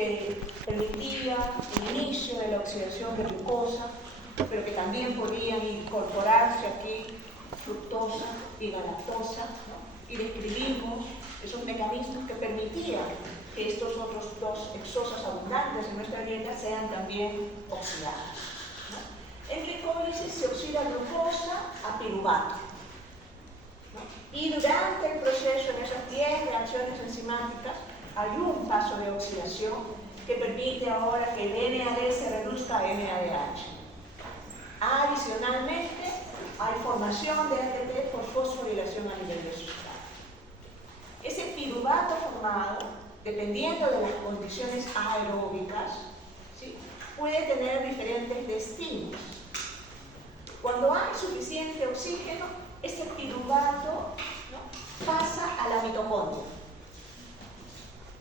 que permitía el inicio de la oxidación de glucosa, pero que también podían incorporarse aquí fructosa y galactosa, ¿no? Y describimos esos mecanismos que permitían que estos otros dos exosas abundantes en nuestra dieta sean también oxidados, ¿no? En glicólisis se oxida glucosa a piruvato, ¿no? Y durante el proceso, en esas 10 reacciones enzimáticas, hay un paso de oxidación que permite ahora que el NAD se reduzca a NADH. Adicionalmente, hay formación de ATP por fosforilación a nivel de sustrato. Ese piruvato formado, dependiendo de las condiciones aeróbicas, ¿sí?, puede tener diferentes destinos. Cuando hay suficiente oxígeno, ese piruvato, ¿no?, pasa a la mitocondria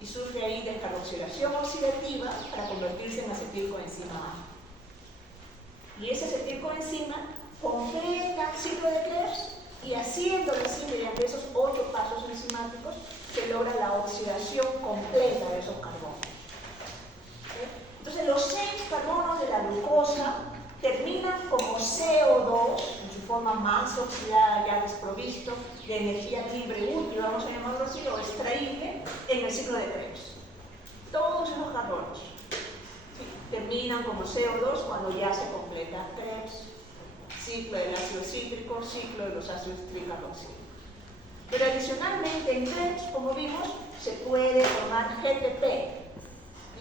y surge ahí descarboxilación oxidativa para convertirse en acetilcoenzima A. Y ese acetilcoenzima completa el ciclo de Krebs y haciéndolo así mediante esos 8 pasos enzimáticos se logra la oxidación completa de esos carbonos. ¿Sí? Entonces los 6 carbonos de la glucosa terminan como CO2 en su forma más oxidada, ya desprovisto de energía libre útil, vamos a llamarlo así, o extraíble, en el ciclo de Krebs. Todos esos carbonos, ¿sí?, terminan como CO2 cuando ya se completa Krebs, ciclo del ácido cítrico, ciclo de los ácidos tricarboxílicos. Pero adicionalmente en Krebs, como vimos, se puede formar GTP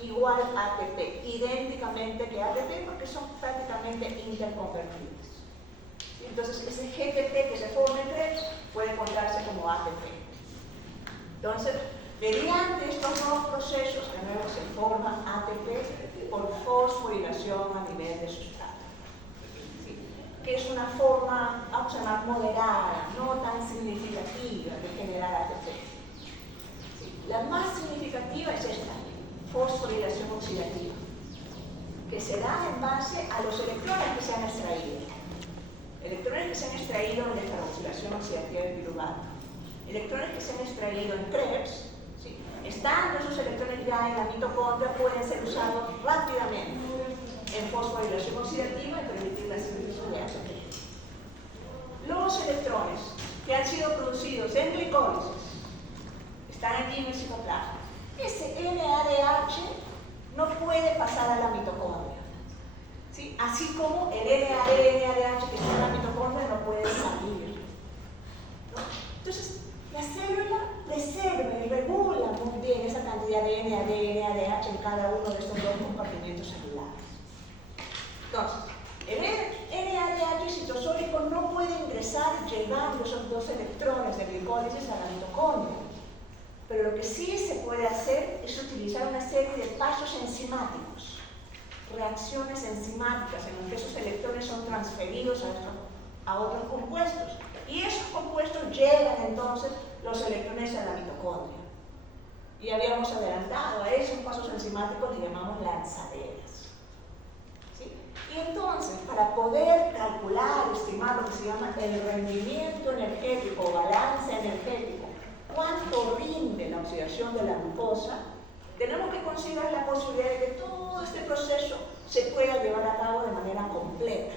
igual a ATP, idénticamente que ATP porque son prácticamente interconvertibles. Entonces ese GTP que se forma en Krebs puede contarse como ATP. Entonces, mediante estos dos procesos, de nuevo se forma ATP por fosforilación a nivel de sustrato, ¿sí?, que es una forma, vamos a llamar, moderada, no tan significativa de generar ATP. ¿Sí? La más significativa es esta, fosforilación oxidativa, que se da en base a los electrones que se han extraído. Electrones que se han extraído en descarboxilación oxidativa de piruvato. Electrones que se han extraído en Krebs, ¿sí?, estando esos electrones ya en la mitocondria, pueden ser usados rápidamente en fosforilación oxidativa y permitir la síntesis de ATP. Los electrones que han sido producidos en glicólisis están aquí en el citoplasma. Ese NADH no puede pasar a la mitocondria, ¿sí?, así como el NADH que está en la mitocondria no puede salir, ¿no? Entonces, la célula preserva y regula muy bien esa cantidad de NADH en cada uno de estos dos compartimentos celulares. Entonces, el NADH citosólico no puede ingresar llevando esos dos electrones de glicólisis a la mitocondria. Pero lo que sí se puede hacer es utilizar una serie de pasos enzimáticos, reacciones enzimáticas en las que esos electrones son transferidos a otros compuestos. Y esos compuestos llegan entonces los electrones a la mitocondria. Y habíamos adelantado a esos pasos enzimáticos, le llamamos lanzaderas. ¿Sí? Y entonces, para poder calcular, estimar lo que se llama el rendimiento energético o balance energético, cuánto rinde la oxidación de la glucosa, tenemos que considerar la posibilidad de que todo este proceso se pueda llevar a cabo de manera completa,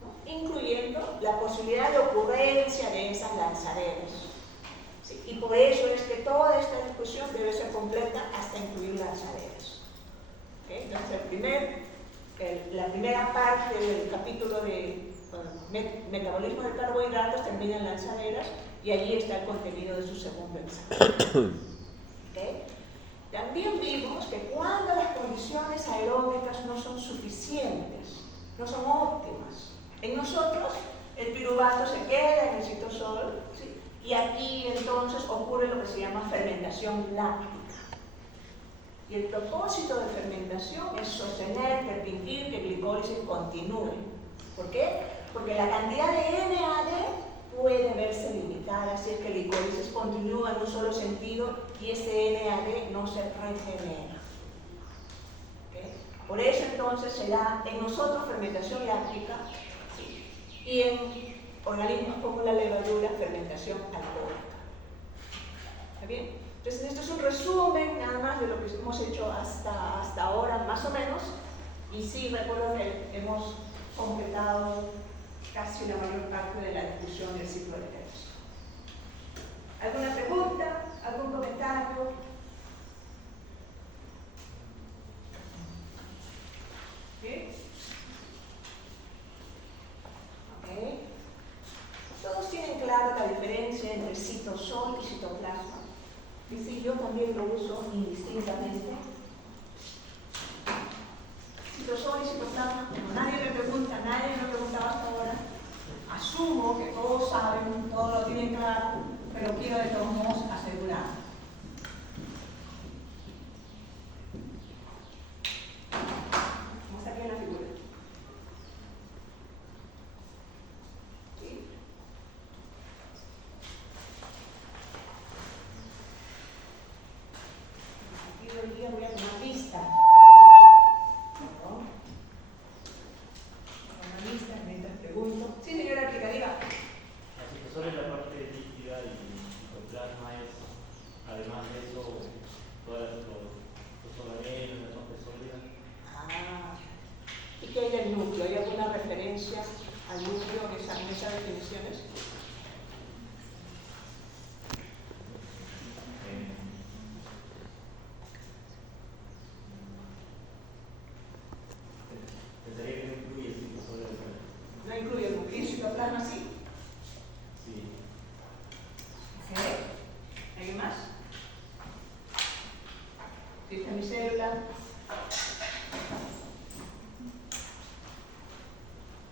¿no?, incluyendo la posibilidad de ocurrencia de esas lanzaderas. ¿Sí? Y por eso es que toda esta discusión debe ser completa hasta incluir lanzaderas. ¿Okay? Entonces, la primera parte del capítulo de metabolismo de carbohidratos termina en lanzaderas y allí está el contenido de su segundo examen. ¿Okay? También vimos que cuando las condiciones aeróbicas no son suficientes, no son óptimas, en nosotros el piruvato se queda en el citosol, ¿sí?, y aquí entonces ocurre lo que se llama fermentación láctica. Y el propósito de fermentación es sostener, permitir que glicólisis continúe. ¿Por qué? Porque la cantidad de NAD puede verse limitada si es que la glicólisis continúa en un solo sentido y este NAD no se regenera. ¿Okay? Por eso entonces se da en nosotros fermentación láctica, ¿sí?, y en organismos como la levadura fermentación alcohólica. ¿Está bien? Entonces, esto es un resumen nada más de lo que hemos hecho hasta ahora, más o menos. Y sí, recuerdo que hemos completado casi la mayor parte de la discusión del ciclo de texto. ¿Alguna pregunta? ¿Algún comentario? ¿Sí? Ok. Todos tienen claro la diferencia entre citosol y citoplasma. Y sí, yo también lo uso indistintamente. Citosol y citoplasma, como nadie me preguntaba hasta ahora, asumo que todos saben, todos lo tienen claro, pero quiero de todos modos asegurar. ¿Cómo está aquí en la figura? ¿Sí? Aquí hoy día voy a tomar lista. Mientras pregunto. Sí, señora aplicativa. La citosol es la parte líquida y el citoplasma es, además de eso, todos los organelos, la parte sólida. Ah, ¿y qué hay del núcleo? ¿Hay alguna referencia al núcleo en esas definiciones? Pensaría que no incluye el citosol del cuerpo. No incluye el núcleo. ¿Y el citoplasma sí? Sí. Ok. ¿Alguien más? ¿Sí está mi célula?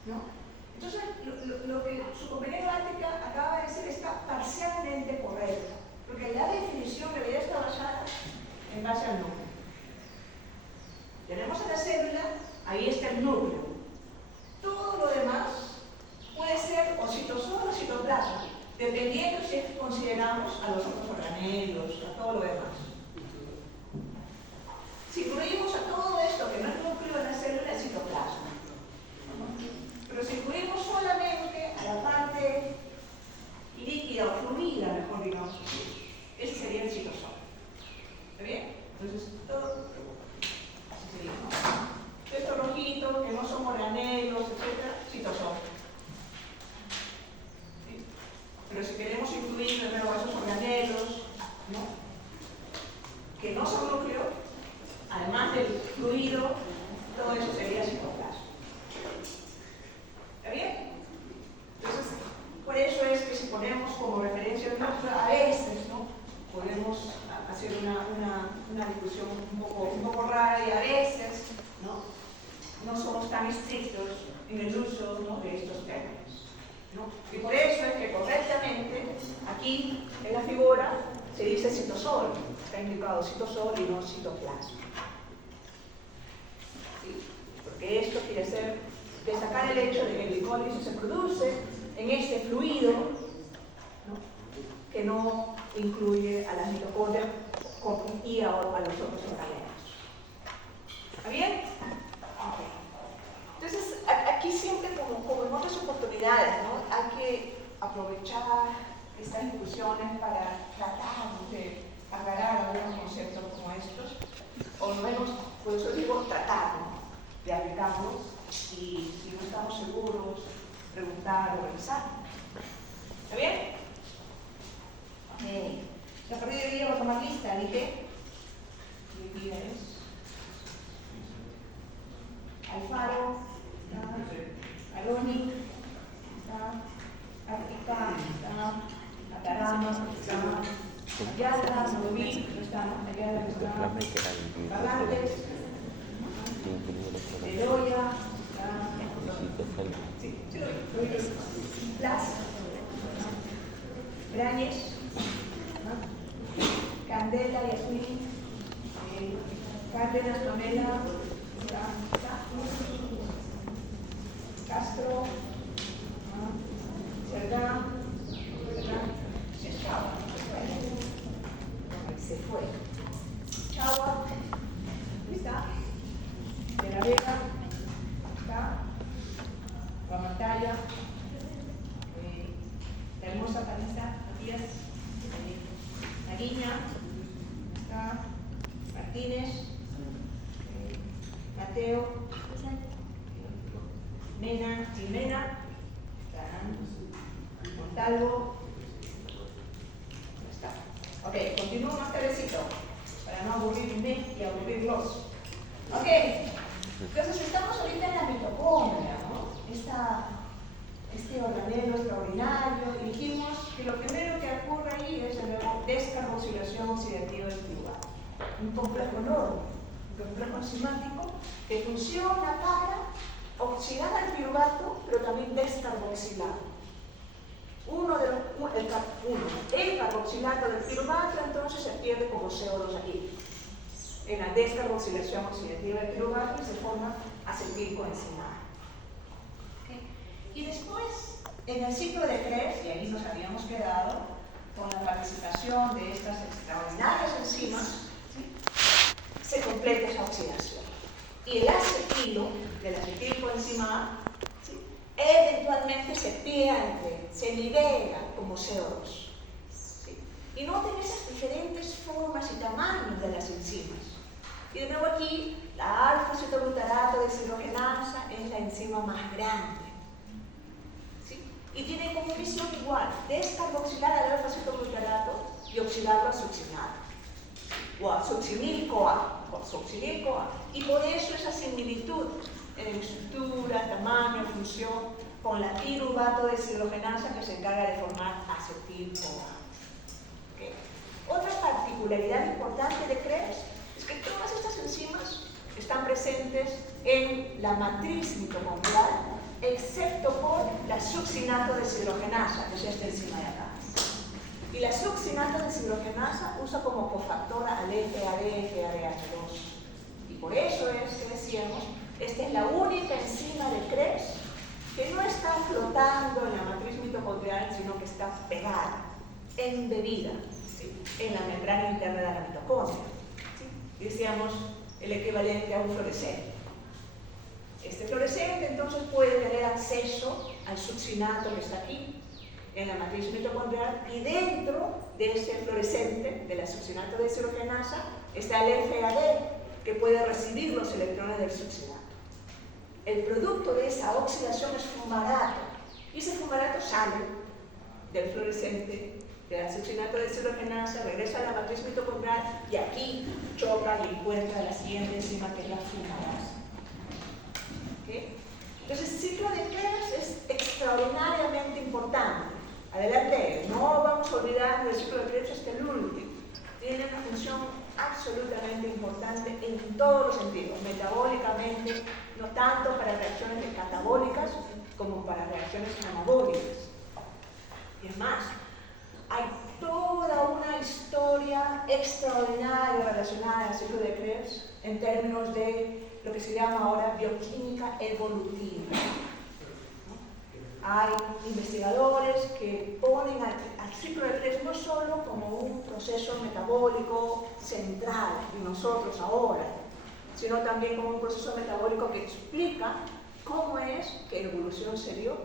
¿No? Entonces, lo que su compañero Ática acaba de decir está parcialmente correcto, porque la definición debería estar basada en base al núcleo. Tenemos a la célula, ahí está el núcleo. Todo lo demás puede ser o citosol o citoplasma, dependiendo si consideramos a los otros organelos, a todo lo demás. Si incluimos a todo esto que no es núcleo de la célula, es citoplasma. Pero si incluimos solamente a la parte líquida o fluida, mejor digamos, ese sería el citosol. ¿Está bien? Entonces, todo así sería, ¿no? Esto rojito, que no son organelos, etc., citosol. ¿Sí? Pero si queremos incluir de nuevo esos organelos, ¿no?, que no son núcleo, además del fluido, todo eso sería citoplasma. ¿Está bien? Entonces, por eso es que si ponemos como referencia el núcleo, a veces, ¿no?, podemos hacer una discusión un poco rara, y a veces, no somos tan estrictos en el uso, ¿no?, de estos términos, ¿no? Y por eso es que correctamente aquí en la figura se dice citosol, está indicado citosol y no citoplasma. ¿Sí? Porque esto quiere ser destacar el hecho de que el glicólisis se produce en este fluido, ¿no?, que no incluye a las mitocondrias y a los otros organelos. ¿Está bien? Okay. Entonces, aquí siempre, como en otras oportunidades, ¿no?, hay que aprovechar estas discusiones para tratar de aclarar algunos conceptos como estos, o al menos, por eso digo, tratar, ¿no?, de aplicarlos, y si no estamos seguros, preguntar o revisar. ¿Está bien? Ok. A partir de hoy voy a tomar lista. ¿Dije? ¿Qué día es? Alfaro, está Aloni, está África, está Atarama, está Ayala, Noví, no está, Ayala, no está, Barrantes, Bedoya, sí, Blas, Brañez, Candela, Yasmín, Cárdenas, Pamela, Castro, Cerdá, se fue. Chagua, ¿está? De la Vega, está. Guamataya, la hermosa Panisa, Matías, la niña, Inés, Mateo, Nena, Jimena, Montalvo. Ya está. Ok, continúo más tardecito para no aburrirme y aburrirlos. Ok, entonces estamos ahorita en la mitocondria, ¿no? Este organelo extraordinario. Dijimos que lo primero que ocurre ahí es la descarboxilación oxidativa del piruvato. Un complejo enorme, un complejo enzimático que funciona para oxidar al piruvato, pero también descarboxilar. El carboxilato del piruvato entonces se pierde como CO2 aquí, en la descarboxilación oxidativa del piruvato, y se forma acetilcoenzimado. ¿Okay? Y después, en el ciclo de Krebs, y ahí nos habíamos quedado con la participación de estas extraordinarias enzimas, ¿sí?, se completa esa oxidación. Y el acetilo del acetilcoenzimado, ¿sí?, eventualmente se pierde, se libera como CO2. ¿Sí? Y noten esas diferentes formas y tamaños de las enzimas. Y de nuevo aquí, la alfa-cetoglutarato deshidrogenasa es la enzima más grande. ¿Sí? Y tiene como misión igual, descarboxilar al alfa-cetoglutarato y oxidarlo a succinado. O a succinil-CoA. Y por eso esa similitud en estructura, tamaño, función con la piruvato deshidrogenasa que se encarga de formar acetil-CoA. ¿Okay? Otra particularidad importante de Krebs es que todas estas enzimas están presentes en la matriz mitocondrial, excepto por la succinato deshidrogenasa, que es esta enzima de acá. Y la succinato deshidrogenasa usa como cofactor al FAD-FADH2. Y por eso es que decíamos, esta es la única enzima de Krebs que no está flotando en la matriz mitocondrial, sino que está pegada, embebida, ¿sí?, en la membrana interna de la mitocondria. ¿Sí? Decíamos el equivalente a un fluorescente. Este fluorescente entonces puede tener acceso al succinato que está aquí, en la matriz mitocondrial, y dentro de ese fluorescente, de la succinato deshidrogenasa, está el FAD, que puede recibir los electrones del succinato. El producto de esa oxidación es fumarato, y ese fumarato sale del fluorescente, de la succinato deshidrogenasa, regresa a la matriz mitocondrial, y aquí choca y encuentra la siguiente enzima, que es la fumarasa. ¿Okay? Entonces, el ciclo de Krebs es extraordinariamente importante. Adelante, no vamos a olvidar del ciclo de Krebs hasta el último. Tiene una función absolutamente importante en todos los sentidos, metabólicamente, no tanto para reacciones catabólicas como para reacciones anabólicas. Y es más, hay toda una historia extraordinaria relacionada al ciclo de Krebs en términos de lo que se llama ahora bioquímica evolutiva. Hay investigadores que ponen al ciclo de Krebs no solo como un proceso metabólico central en nosotros ahora, sino también como un proceso metabólico que explica cómo es que la evolución se dio,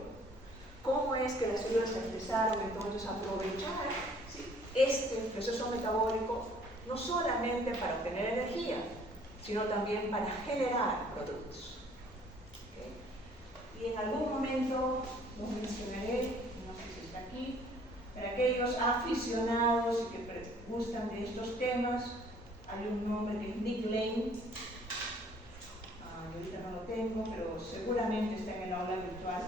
cómo es que las células empezaron entonces a aprovechar, ¿sí?, este proceso metabólico no solamente para obtener energía, sino también para generar productos. ¿Okay? Y en algún momento lo mencionaré, no sé si está aquí, para aquellos aficionados y que gustan de estos temas, hay un nombre que es Nick Lane. Yo ahorita no lo tengo, pero seguramente está en el aula virtual.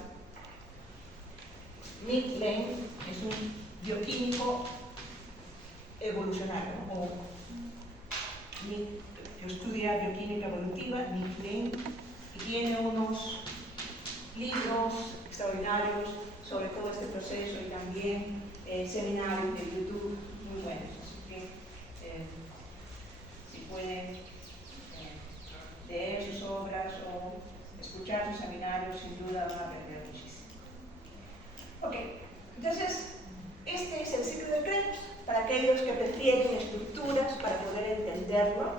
Nick Lane es un bioquímico evolucionario, o que estudia bioquímica evolutiva, Nick Lane, y tiene unos libros extraordinarios sobre todo este proceso, y también seminarios de YouTube muy buenos. Así que si pueden leer sus obras o escuchar sus seminarios, sin duda van a aprender muchísimo. Ok, entonces este es el ciclo de Krebs para aquellos que prefieren estructuras para poder entenderlo,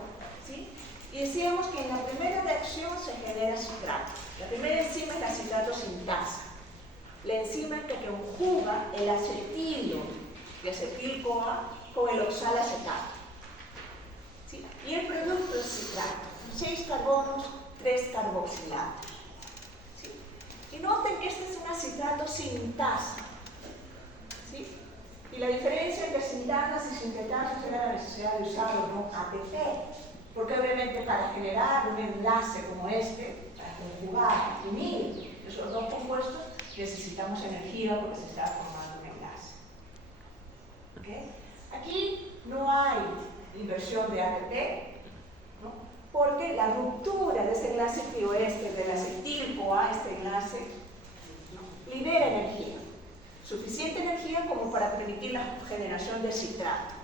¿sí? Y decíamos que en la primera reacción se genera citrato. La primera enzima es la citrato sintasa, la enzima que conjuga el acetilo de acetil-CoA con el oxalacetato. ¿Sí? Y el producto es citrato. 6 carbonos, 3 carboxilatos. ¿Sí? Y noten que este es un citrato sintasa. ¿Sí? Y la diferencia entre sintanas y sintetanas era la necesidad de usar o no ATP. Porque obviamente para generar un enlace como este, para conjugar, unir esos dos compuestos, necesitamos energía porque se está formando un enlace. ¿Okay? Aquí no hay inversión de ATP, ¿no? Porque la ruptura de este enlace trioéster del acetil-CoA, este enlace, ¿no?, libera energía. Suficiente energía como para permitir la generación de citrato.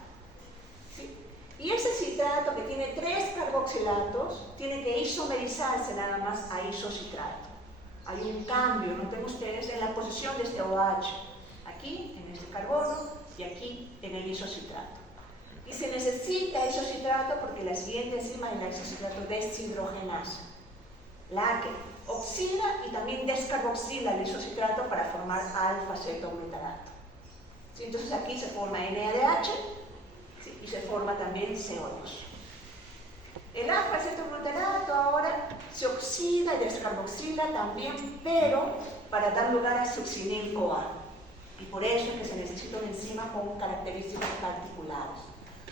¿Sí? Y ese citrato que tiene 3 carboxilatos tiene que isomerizarse nada más a isocitrato. Hay un cambio, noten ustedes, en la posición de este OH. Aquí, en este carbono, y aquí, en el isocitrato. Y se necesita isocitrato porque la siguiente enzima es la isocitrato deshidrogenasa, la que oxida y también descarboxila el isocitrato para formar alfa-cetoglutarato. ¿Sí? Entonces aquí se forma NADH, ¿sí?, y se forma también CO2. El alfa-cetoglutarato ahora se oxida y descarboxila también, pero para dar lugar a succinil-CoA. Y por eso es que se necesita una enzima con características particulares,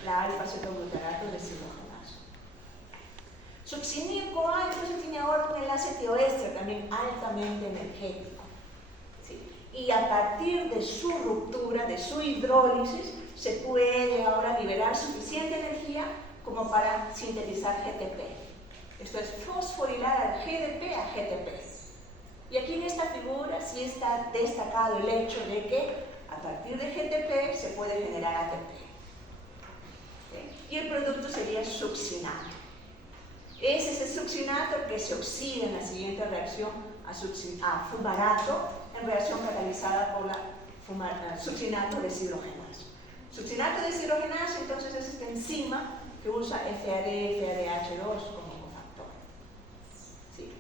la alfa-cetoglutarato deshidrogenasa. Succinil-CoA entonces tiene ahora un enlace tioéster también altamente energético. ¿Sí? Y a partir de su ruptura, de su hidrólisis, se puede ahora liberar suficiente energía como para sintetizar GTP. Esto es fosforilar al GDP a GTP. Y aquí en esta figura sí está destacado el hecho de que a partir de GTP se puede generar ATP. ¿Sí? Y el producto sería succinato. Ese es el succinato que se oxida en la siguiente reacción a fumarato en reacción catalizada por la succinato deshidrogenasa. Succinato deshidrogenasa entonces es esta enzima que usa FADH2 como cofactor. ¿Sí?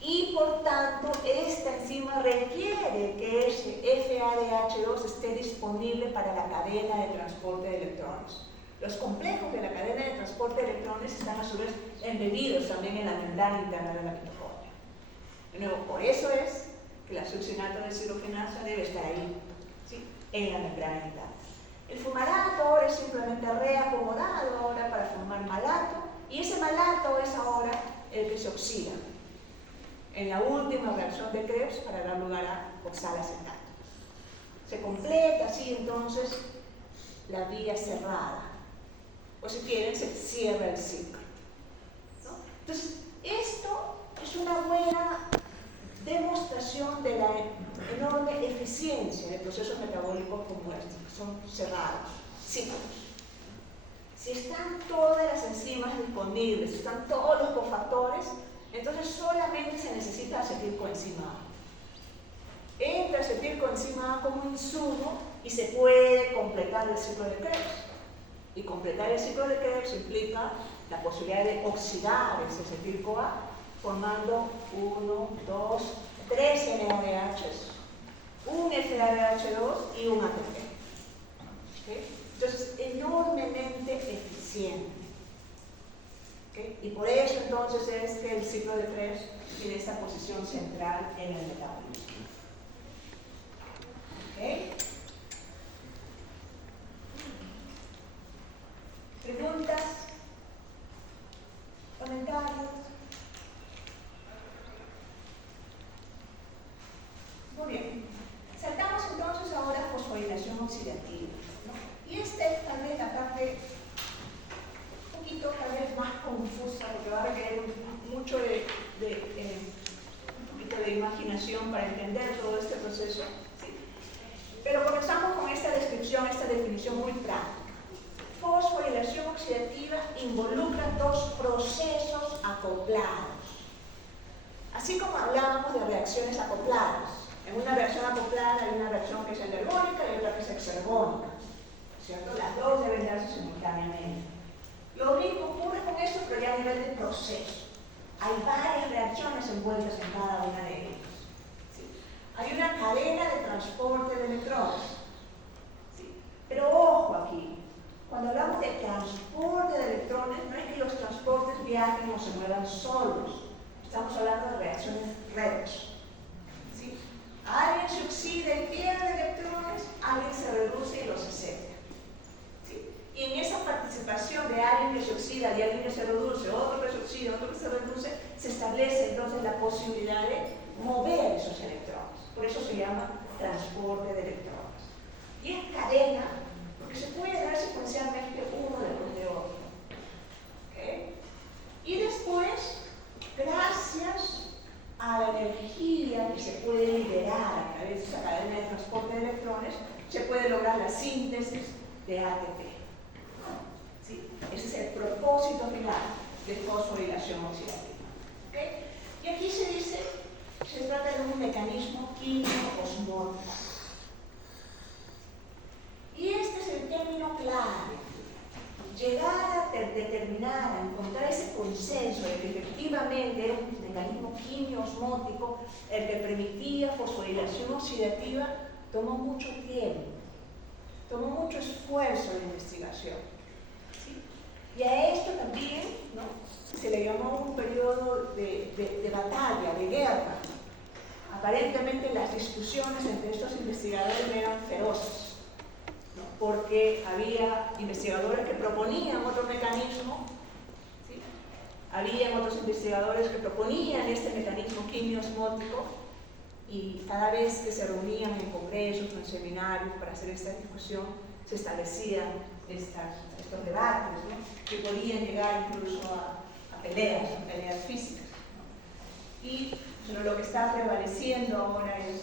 Y por tanto, esta enzima requiere que ese FADH2 esté disponible para la cadena de transporte de electrones. Los complejos de la cadena de transporte de electrones están a su vez embebidos también en la membrana interna de la mitocondria. De nuevo, por eso es que la succinato deshidrogenasa debe estar ahí, ¿sí?, en la membrana interna. El fumarato ahora es simplemente reacomodado ahora para formar malato, y ese malato es ahora el que se oxida en la última reacción de Krebs para dar lugar a oxalacetato. Se completa así entonces la vía cerrada, o si quieren se cierra el ciclo, ¿no? Entonces esto es una buena demostración de la enorme eficiencia de procesos metabólicos como estos, que son cerrados, ciclos. Si están todas las enzimas disponibles, si están todos los cofactores, entonces solamente se necesita acetilcoenzima A. Entra acetilcoenzima A como insumo y se puede completar el ciclo de Krebs. Y completar el ciclo de Krebs implica la posibilidad de oxidar ese acetil-CoA formando 1, 2, 3 NADHs, un FADH2 y un ATP. ¿Okay? Entonces, enormemente eficiente. ¿Okay? Y por eso entonces es que el ciclo de Krebs tiene esta posición central en el metabolismo. ¿Okay? ¿Preguntas? ¿Comentarios? Muy bien. Saltamos entonces ahora a fosforilación oxidativa, ¿no? Y esta es tal vez la parte un poquito tal vez más confusa, porque va a requerir mucho un poquito de imaginación para entender todo este proceso. ¿Sí? Pero comenzamos con esta descripción, esta definición muy práctica. Fosforilación oxidativa involucra 2 procesos acoplados. Así como hablábamos de reacciones acopladas. En una reacción acoplada hay una reacción que es endergónica y otra que es exergónica, ¿cierto? Las dos deben darse simultáneamente. Lo mismo ocurre con esto, pero ya a nivel de proceso. Hay varias reacciones envueltas en cada una de ellas. ¿Sí? Hay una cadena de transporte de electrones. ¿Sí? Pero ojo aquí, Cuando hablamos de transporte de electrones, no es que los transportes viajen o se muevan solos. Estamos hablando de reacciones redox. ¿Sí? Alguien se oxida y pierde electrones, alguien se reduce y los acepta. ¿Sí? Y en esa participación de alguien que se oxida y alguien que se reduce, otro que se oxida, otro que se reduce, se establece entonces la posibilidad de mover esos electrones. Por eso se llama transporte de electrones. Y es cadena, porque se puede dar secuencialmente uno después de otro. ¿Okay? Y después, gracias a la energía que se puede liberar a través de esa cadena de transporte de electrones, se puede lograr la síntesis de ATP. ¿Sí? Ese es el propósito final de fosforilación oxidativa. ¿Okay? Y aquí se dice, se trata de un mecanismo químico-osmótico. Y este es el término clave. Llegar a determinar, a encontrar ese consenso de que efectivamente era un mecanismo quimio-osmótico el que permitía fosforilación oxidativa, tomó mucho tiempo, tomó mucho esfuerzo de investigación. ¿Sí? Y a esto también, ¿no?, se le llamó un periodo de batalla, de guerra. Aparentemente las discusiones entre estos investigadores eran feroces, ¿no?, porque había investigadores que proponían otro mecanismo, ¿sí? Había otros investigadores que proponían este mecanismo quimio-osmótico, y cada vez que se reunían en congresos o en seminarios para hacer esta discusión, se establecían estos debates, ¿no?, que podían llegar incluso a peleas físicas, ¿no? Pero lo que está prevaleciendo ahora es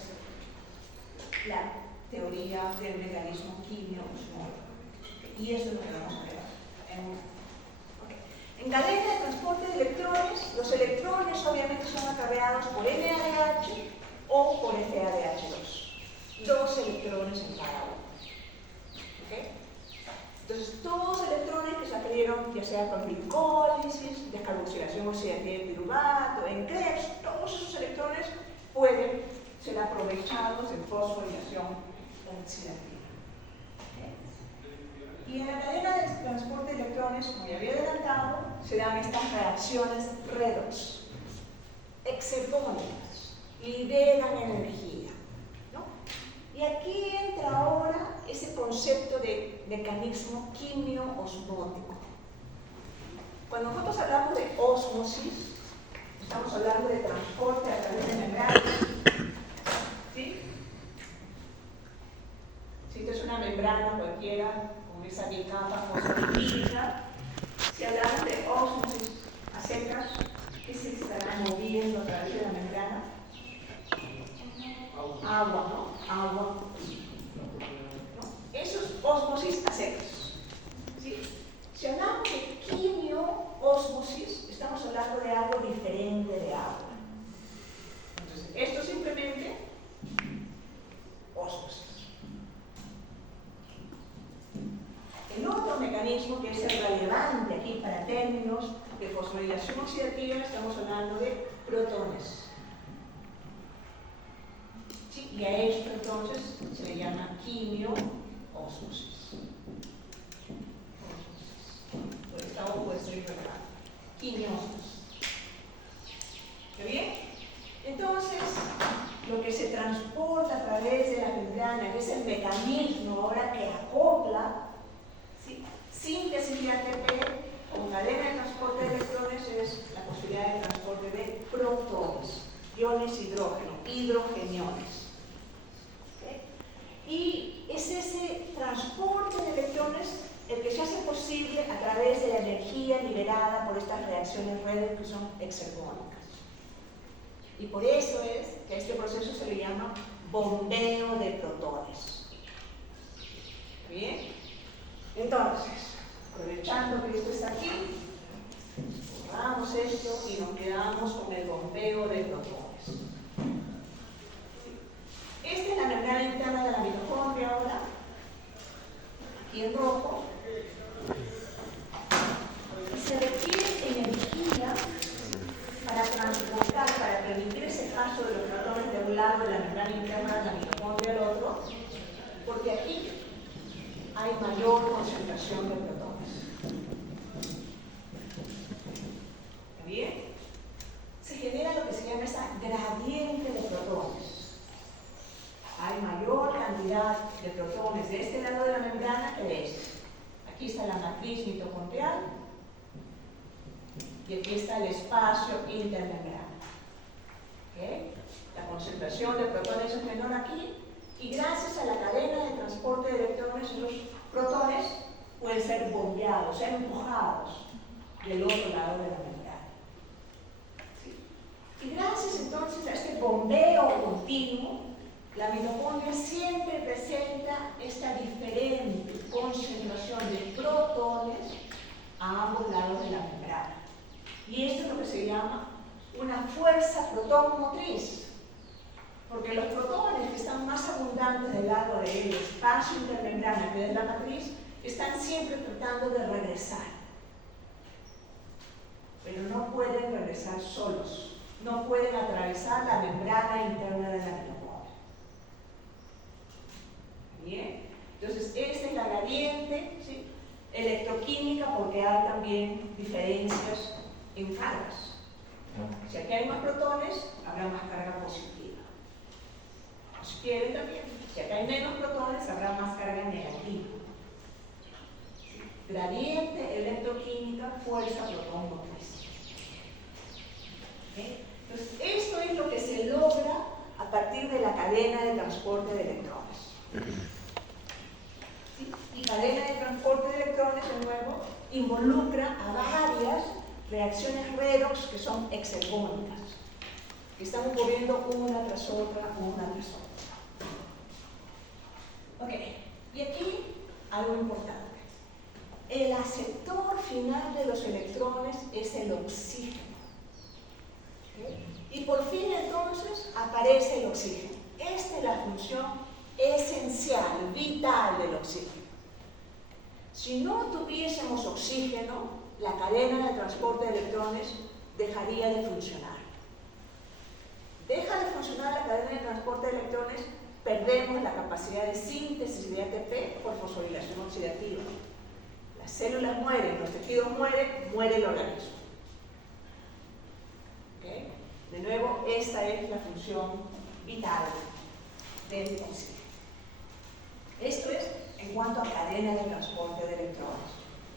la teoría del mecanismo quimio-osmótico. Y eso es lo que vamos a ver en cadena de transporte de electrones, los electrones obviamente son acarreados por NADH o por FADH2. Dos electrones en cada uno. ¿Okay? Entonces, todos los electrones que se adquirieron, ya sea con glicólisis, descarboxilación oxidativa de piruvato, en Krebs, todos esos electrones pueden ser aprovechados en fosforilación oxidativa. ¿Okay? Y en la cadena de transporte de electrones, como ya había adelantado, se dan estas reacciones redox, exergónicas, liberan energía, ¿no? Y aquí entra ahora ese concepto de mecanismo quimio-osmótico. Cuando nosotros hablamos de ósmosis, estamos hablando de transporte a través de membranas. ¿Sí? Si esto es una membrana cualquiera, con esa bicapa fosfolípica, si hablamos de ósmosis a secas, ¿qué se estará moviendo a través de la membrana? Agua, ¿no? Agua. Eso es ósmosis a secas. ¿Sí? Si hablamos de quimio-ósmosis, estamos hablando de algo diferente de agua. Entonces, esto simplemente ósmosis. El otro mecanismo que es el relevante aquí para términos de fosforilación oxidativa, estamos hablando de protones. ¿Sí? Y a esto entonces se le llama quimio-ósmosis. Pues está opuesto y relevante. Quimio-ósmosis. ¿Está bien? Entonces, lo que se transporta a través de la membrana, que es el mecanismo ahora que acopla, ¿sí?, síntesis de ATP con cadena de transporte de electrones, es la posibilidad de transporte de protones, iones hidrógeno, hidrogeniones. ¿Okay? Y es ese transporte de electrones el que se hace posible a través de la energía liberada por estas reacciones redes que son exergónicas. Y por eso es que a este proceso se le llama bombeo de protones. ¿Bien? Entonces, aprovechando que esto está aquí, borramos esto y nos quedamos con el bombeo de protones. Esta es la membrana interna de la mitocondria ahora, aquí en rojo. Se requiere energía para transportar, para permitir ese paso de los protones de un lado de la membrana interna de la mitocondria al otro, porque aquí hay mayor concentración de protones. ¿Está bien? Se genera lo que se llama esa gradiente de protones. Hay mayor cantidad de protones de este lado de la membrana que de este. Aquí está la matriz mitocondrial y aquí está el espacio intermembrana. ¿Okay? La concentración de protones es menor aquí y gracias a la cadena de transporte de electrones, los protones pueden ser bombeados, ser empujados del otro lado de la membrana. ¿Sí? Y gracias entonces a este bombeo continuo, la mitocondria siempre presenta esta diferente concentración de protones a ambos lados de la membrana. Y esto es lo que se llama una fuerza protón motriz. Porque los protones que están más abundantes del lado del espacio intermembrana que de la matriz están siempre tratando de regresar. Pero no pueden regresar solos. No pueden atravesar la membrana interna de la mitocondria. Bien, entonces esta es la gradiente, ¿sí?, electroquímica, porque hay también diferencias en cargas. Si aquí hay más protones, habrá más carga positiva. Si quieren también, si acá hay menos protones, habrá más carga negativa. Gradiente electroquímica, fuerza protón motriz. ¿Okay? Entonces, esto es lo que se logra a partir de la cadena de transporte de electrones. ¿Sí? Y cadena de transporte de electrones, de nuevo, involucra a varias reacciones redox que son exergónicas, que están ocurriendo una tras otra. Ok, y aquí algo importante. El aceptor final de los electrones es el oxígeno. ¿Okay? Y por fin entonces aparece el oxígeno. Esta es la función esencial, vital del oxígeno. Si no tuviésemos oxígeno, la cadena de transporte de electrones dejaría de funcionar. Deja de funcionar la cadena de transporte de electrones, perdemos la capacidad de síntesis de ATP por fosforilación oxidativa. Las células mueren, los tejidos mueren, muere el organismo. ¿Okay? De nuevo, esta es la función vital del oxígeno. Esto es en cuanto a cadena de transporte de electrones.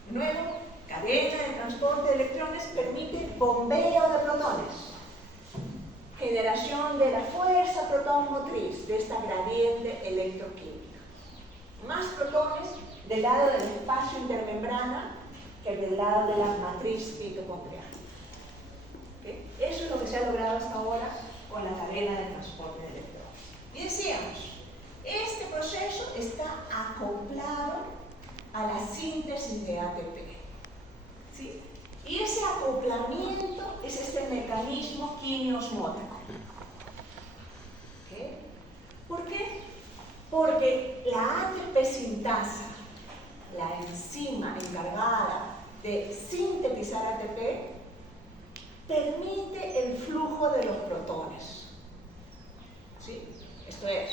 De nuevo, cadena de transporte de electrones permite bombeo de protones. Generación de la fuerza protón motriz de esta gradiente electroquímica. Más protones del lado del espacio intermembrana que del lado de la matriz mitocondrial. ¿Okay? Eso es lo que se ha logrado hasta ahora con la cadena de transporte de electrones. Y decíamos, este proceso está acoplado a la síntesis de ATP. ¿Sí? Y ese acoplamiento es este mecanismo quimiosmótico. ¿Okay? ¿Por qué? Porque la ATP sintasa, la enzima encargada de sintetizar ATP, permite el flujo de los protones. ¿Sí? Esto es,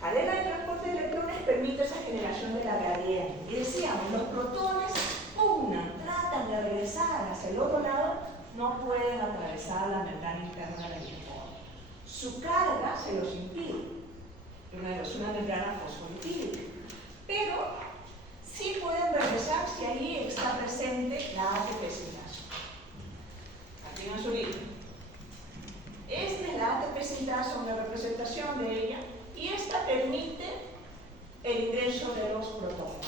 cadena de transporte de electrones permite esa generación de la gradiente. Y decíamos, los protones pugnan, tratan de regresar hacia el otro lado, no pueden atravesar la membrana interna de la mitocondria. Su carga se los impide. Es una membrana fosfolipídica. Pero sí pueden regresar si ahí está presente la ATP sintasa. Aquí en su libro. Esta es la ATP sintasa, una representación de ella, y esta permite el ingreso de los protones.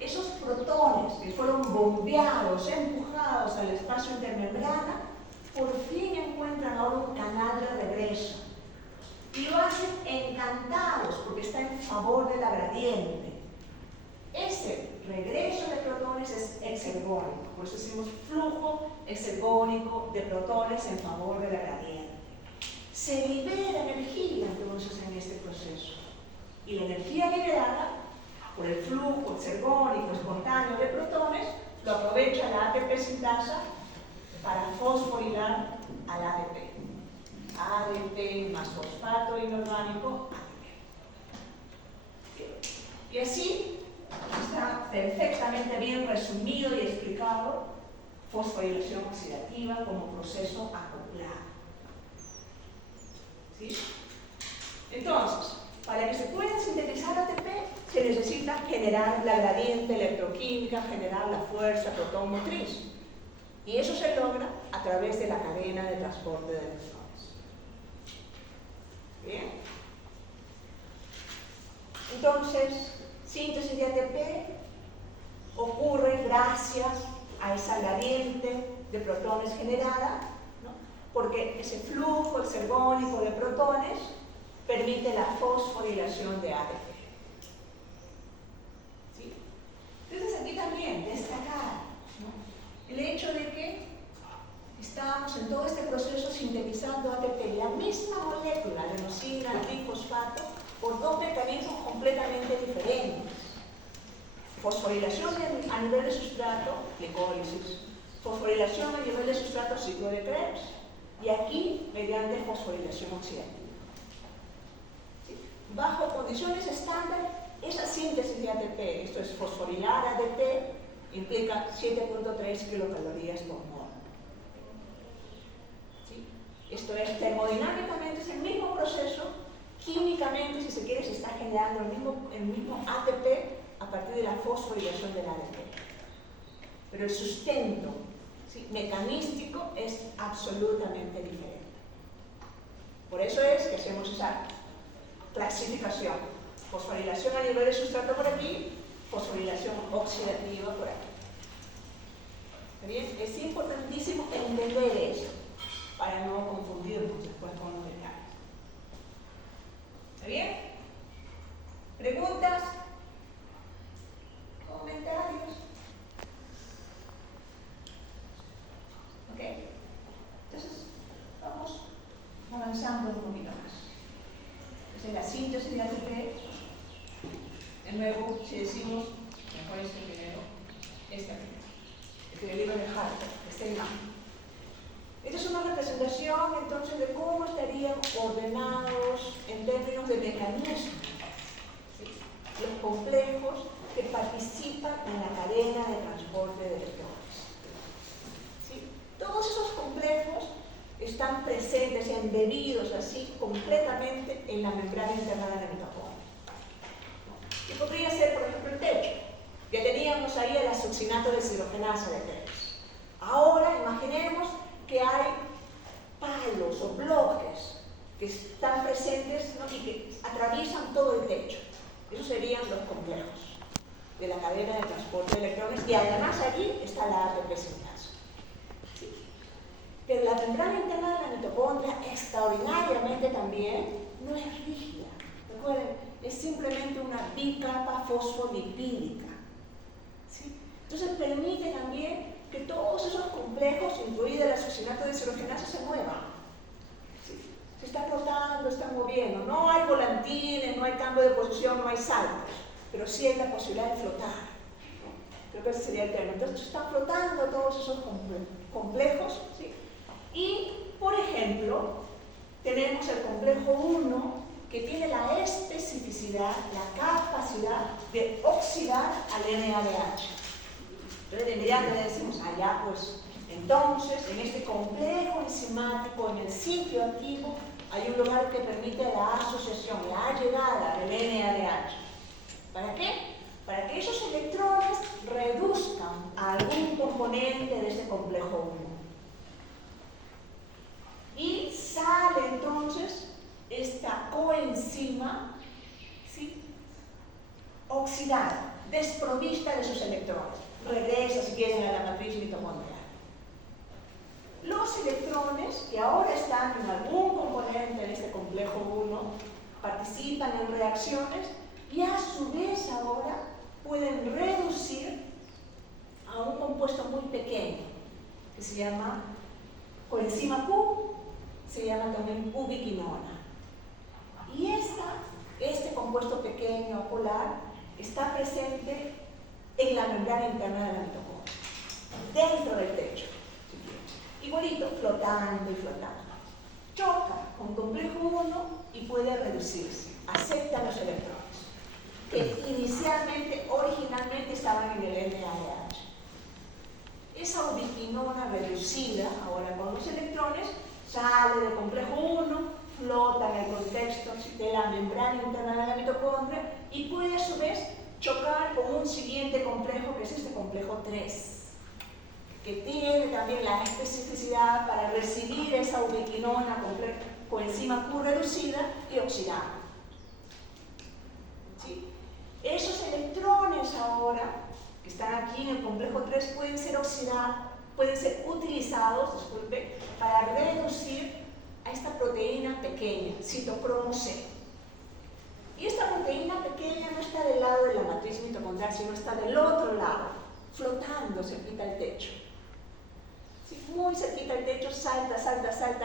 Esos protones que fueron bombeados, empujados al espacio intermembrana, por fin encuentran ahora un canal de regreso. Y lo hacen encantados porque está en favor de la gradiente. Ese regreso de protones es exergónico, por eso decimos flujo exergónico de protones en favor de la gradiente. Se libera energía entonces en este proceso. Y la energía liberada por el flujo exergónico espontáneo de protones lo aprovecha la ATP sintasa para fosforilar al ADP. ADP más fosfato inorgánico, ATP. Y así está perfectamente bien resumido y explicado fosforilación oxidativa como proceso acoplado. ¿Sí? Entonces, para que se pueda sintetizar ATP, se necesita generar la gradiente electroquímica, generar la fuerza protón motriz. Y eso se logra a través de la cadena de transporte de electrones. ¿Bien? Entonces, síntesis de ATP ocurre gracias a esa gradiente de protones generada, ¿no? Porque ese flujo exergónico de protones permite la fosforilación de ATP. ¿Sí? Entonces aquí también destacar, ¿no?, el hecho de que estamos en todo este proceso sintetizando ATP, la misma molécula de adenosina trifosfato, por dos mecanismos completamente diferentes. Fosforilación a nivel de sustrato, glicólisis. Fosforilación a nivel de sustrato, ciclo de Krebs. Y aquí, mediante fosforilación oxidativa. ¿Sí? Bajo condiciones estándar, esa síntesis de ATP, esto es fosforilar ATP, implica 7.3 kilocalorías por mol. ¿Sí? Esto es, termodinámicamente es el mismo proceso, químicamente, si se quiere, se está generando el mismo ATP a partir de la fosforilación del ADP. Pero el sustento, ¿sí?, mecanístico es absolutamente diferente. Por eso es que hacemos esa clasificación. Fosforilación a nivel de sustrato por aquí, fosforilación oxidativa por aquí. ¿Está bien? Es importantísimo entender eso para no confundirnos después con los detalles. ¿Está bien? ¿Preguntas? ¿Comentarios? ¿Ok? Entonces, vamos avanzando un poquito más. Entonces, la síntesis de ATP, de nuevo, si decimos, mejor este primero, esta primero, el del libro de Harper, este imagen. Esta es una representación, entonces, de cómo estarían ordenados en términos de mecanismos, ¿sí?, los complejos que participan en la cadena de transporte de electrones. ¿Sí? Todos esos complejos están presentes, embebidos así completamente en la membrana interna de la mitocondria. Y podría ser, por ejemplo, el techo. Ya teníamos ahí el azoxinato de deshidrogenasa de Krebs. Ahora imaginemos que hay palos o bloques que están presentes, ¿no?, y que atraviesan todo el techo. Esos serían los complejos de la cadena de transporte de electrones, y además allí está la ATP sintasa. ¿Sí? Pero la membrana interna de la mitocondria, extraordinariamente también, no es rígida. Recuerden, es simplemente una bicapa fosfolipídica. ¿Sí? Entonces permite también que todos esos complejos, incluido el azoxinato de deshidrogenasa, se muevan. ¿Sí? Se está rotando, está moviendo. No hay volantines, no hay cambio de posición, no hay saltos, pero sí hay la posibilidad de flotar, ¿no? Creo que ese sería el término. Entonces están flotando todos esos complejos, ¿sí? Y, por ejemplo, tenemos el complejo 1, que tiene la especificidad, la capacidad de oxidar al NADH. Entonces, de inmediato le decimos, allá, pues, entonces, en este complejo enzimático, en el sitio activo, hay un lugar que permite la asociación, la llegada del NADH. ¿Para qué? Para que esos electrones reduzcan a algún componente de ese complejo 1. Y sale entonces esta coenzima, ¿sí?, oxidada, desprovista de sus electrones. Regresa, si quieren, a la matriz mitocondrial. Los electrones que ahora están en algún componente de este complejo 1 participan en reacciones y a su vez ahora pueden reducir a un compuesto muy pequeño que se llama coenzima Q, se llama también ubiquinona. Y este compuesto pequeño apolar está presente en la membrana interna de la mitocondria, dentro del techo, igualito, flotando y flotando. Choca con complejo 1 y puede reducirse, acepta los electrones. que originalmente estaban en el NADH. Esa ubiquinona reducida, ahora con los electrones, sale del complejo 1, flota en el contexto de la membrana interna de la mitocondria y puede a su vez chocar con un siguiente complejo, que es este complejo 3, que tiene también la especificidad para recibir esa ubiquinona coenzima Q reducida y oxidada. ¿Sí? Esos electrones ahora, que están aquí en el complejo 3, pueden ser utilizados, para reducir a esta proteína pequeña, citocromo C. Y esta proteína pequeña no está del lado de la matriz mitocondrial, sino está del otro lado, flotando cerquita al techo. ¿Sí? Muy cerquita al techo, salta,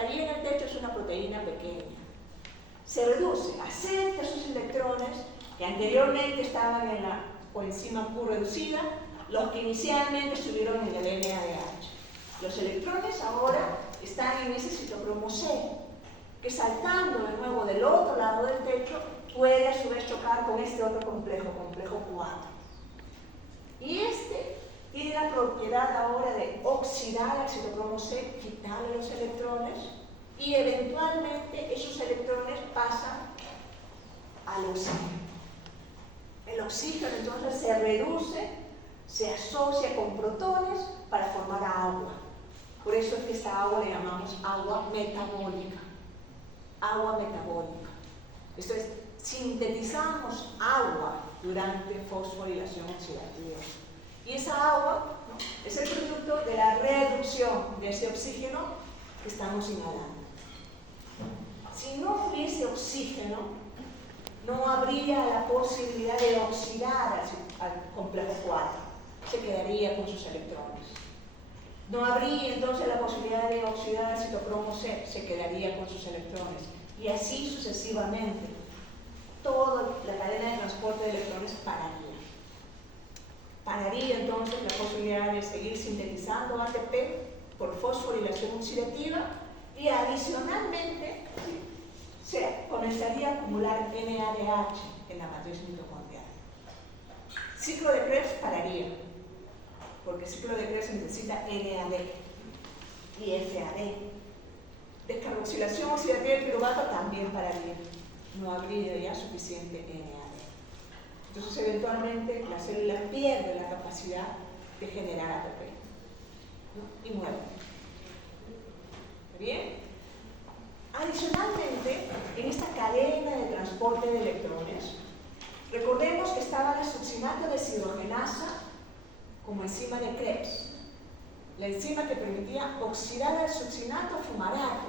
y en el techo es una proteína pequeña. Se reduce, acepta sus electrones que anteriormente estaban en la coenzima Q reducida, los que inicialmente estuvieron en el NADH. Los electrones ahora están en ese citocromo C, que saltando de nuevo del otro lado del techo, puede a su vez chocar con este otro complejo, complejo 4. Y este tiene la propiedad ahora de oxidar al citocromo C, quitarle los electrones, y eventualmente esos electrones pasan al oxígeno. El oxígeno entonces se reduce, se asocia con protones para formar agua. Por eso es que esta agua le llamamos agua metabólica. Agua metabólica. Esto es, sintetizamos agua durante fosforilación oxidativa. Y esa agua, ¿no?, es el producto de la reducción de ese oxígeno que estamos inhalando. Si no hubiese oxígeno, no habría la posibilidad de oxidar al complejo 4. Se quedaría con sus electrones. No habría entonces la posibilidad de oxidar al citocromo C, se quedaría con sus electrones. Y así sucesivamente. Toda la cadena de transporte de electrones pararía. Pararía entonces la posibilidad de seguir sintetizando ATP por fosforilación oxidativa y adicionalmente se comenzaría a acumular NADH en la matriz mitocondrial. Ciclo de Krebs pararía, porque el ciclo de Krebs necesita NAD y FAD. Descarboxilación oxidativa del piruvato también pararía. No habría ya suficiente NAD. Entonces, eventualmente, la célula pierde la capacidad de generar ATP, ¿no?, y muere. ¿Bien? Adicionalmente, en esta cadena de transporte de electrones, recordemos que estaba la succinato deshidrogenasa como enzima de Krebs, la enzima que permitía oxidar al succinato fumarato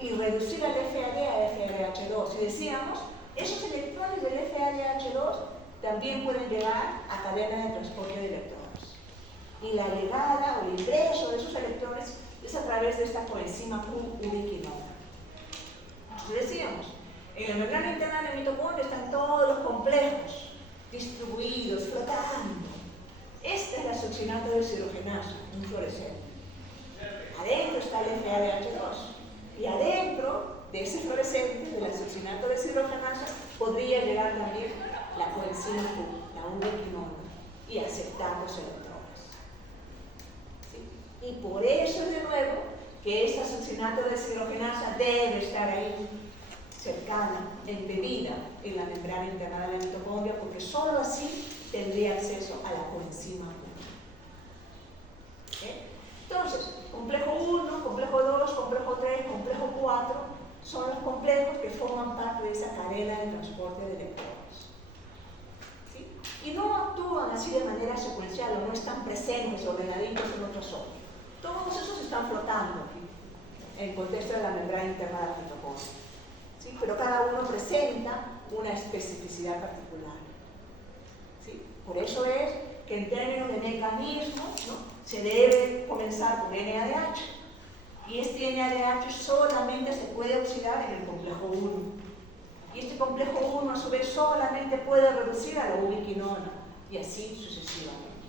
y reducir al FAD a FADH2. Y decíamos, esos electrones del FADH2 también pueden llegar a cadenas de transporte de electrones. Y la llegada o el ingreso de esos electrones es a través de esta coenzima Q-ubiquinona. Decíamos, en la membrana interna del mitocondria están todos los complejos distribuidos, flotando. Esta es la succinato deshidrogenasa, un fluorescente. Adentro está el FADH2. Y adentro de ese fluorescente, de la succinato deshidrogenasa, podría llegar también la coenzima Q, la ubiquinona, y aceptar los electrones. ¿Sí? Y por eso es de nuevo que esta succinato deshidrogenasa debe estar ahí, cercana, embebida en la membrana interna de la mitocondria, porque solo así tendría acceso a la coenzima Q. ¿Okay? Entonces, complejo 1, complejo 2, complejo 3, complejo 4 son los complejos que forman parte de esa cadena de transporte de electrones. ¿Sí? Y no actúan así de manera secuencial o no están presentes ordenaditos en otro solo. Todos esos están flotando aquí, en el contexto de la membrana interna de la mitocondria. ¿Sí? Pero cada uno presenta una especificidad particular. ¿Sí? Por eso es que en términos de mecanismo, ¿no?, se debe comenzar con NADH. Y este NADH solamente se puede oxidar en el complejo 1. Y este complejo 1 a su vez solamente puede reducir a la ubiquinona. Y así sucesivamente.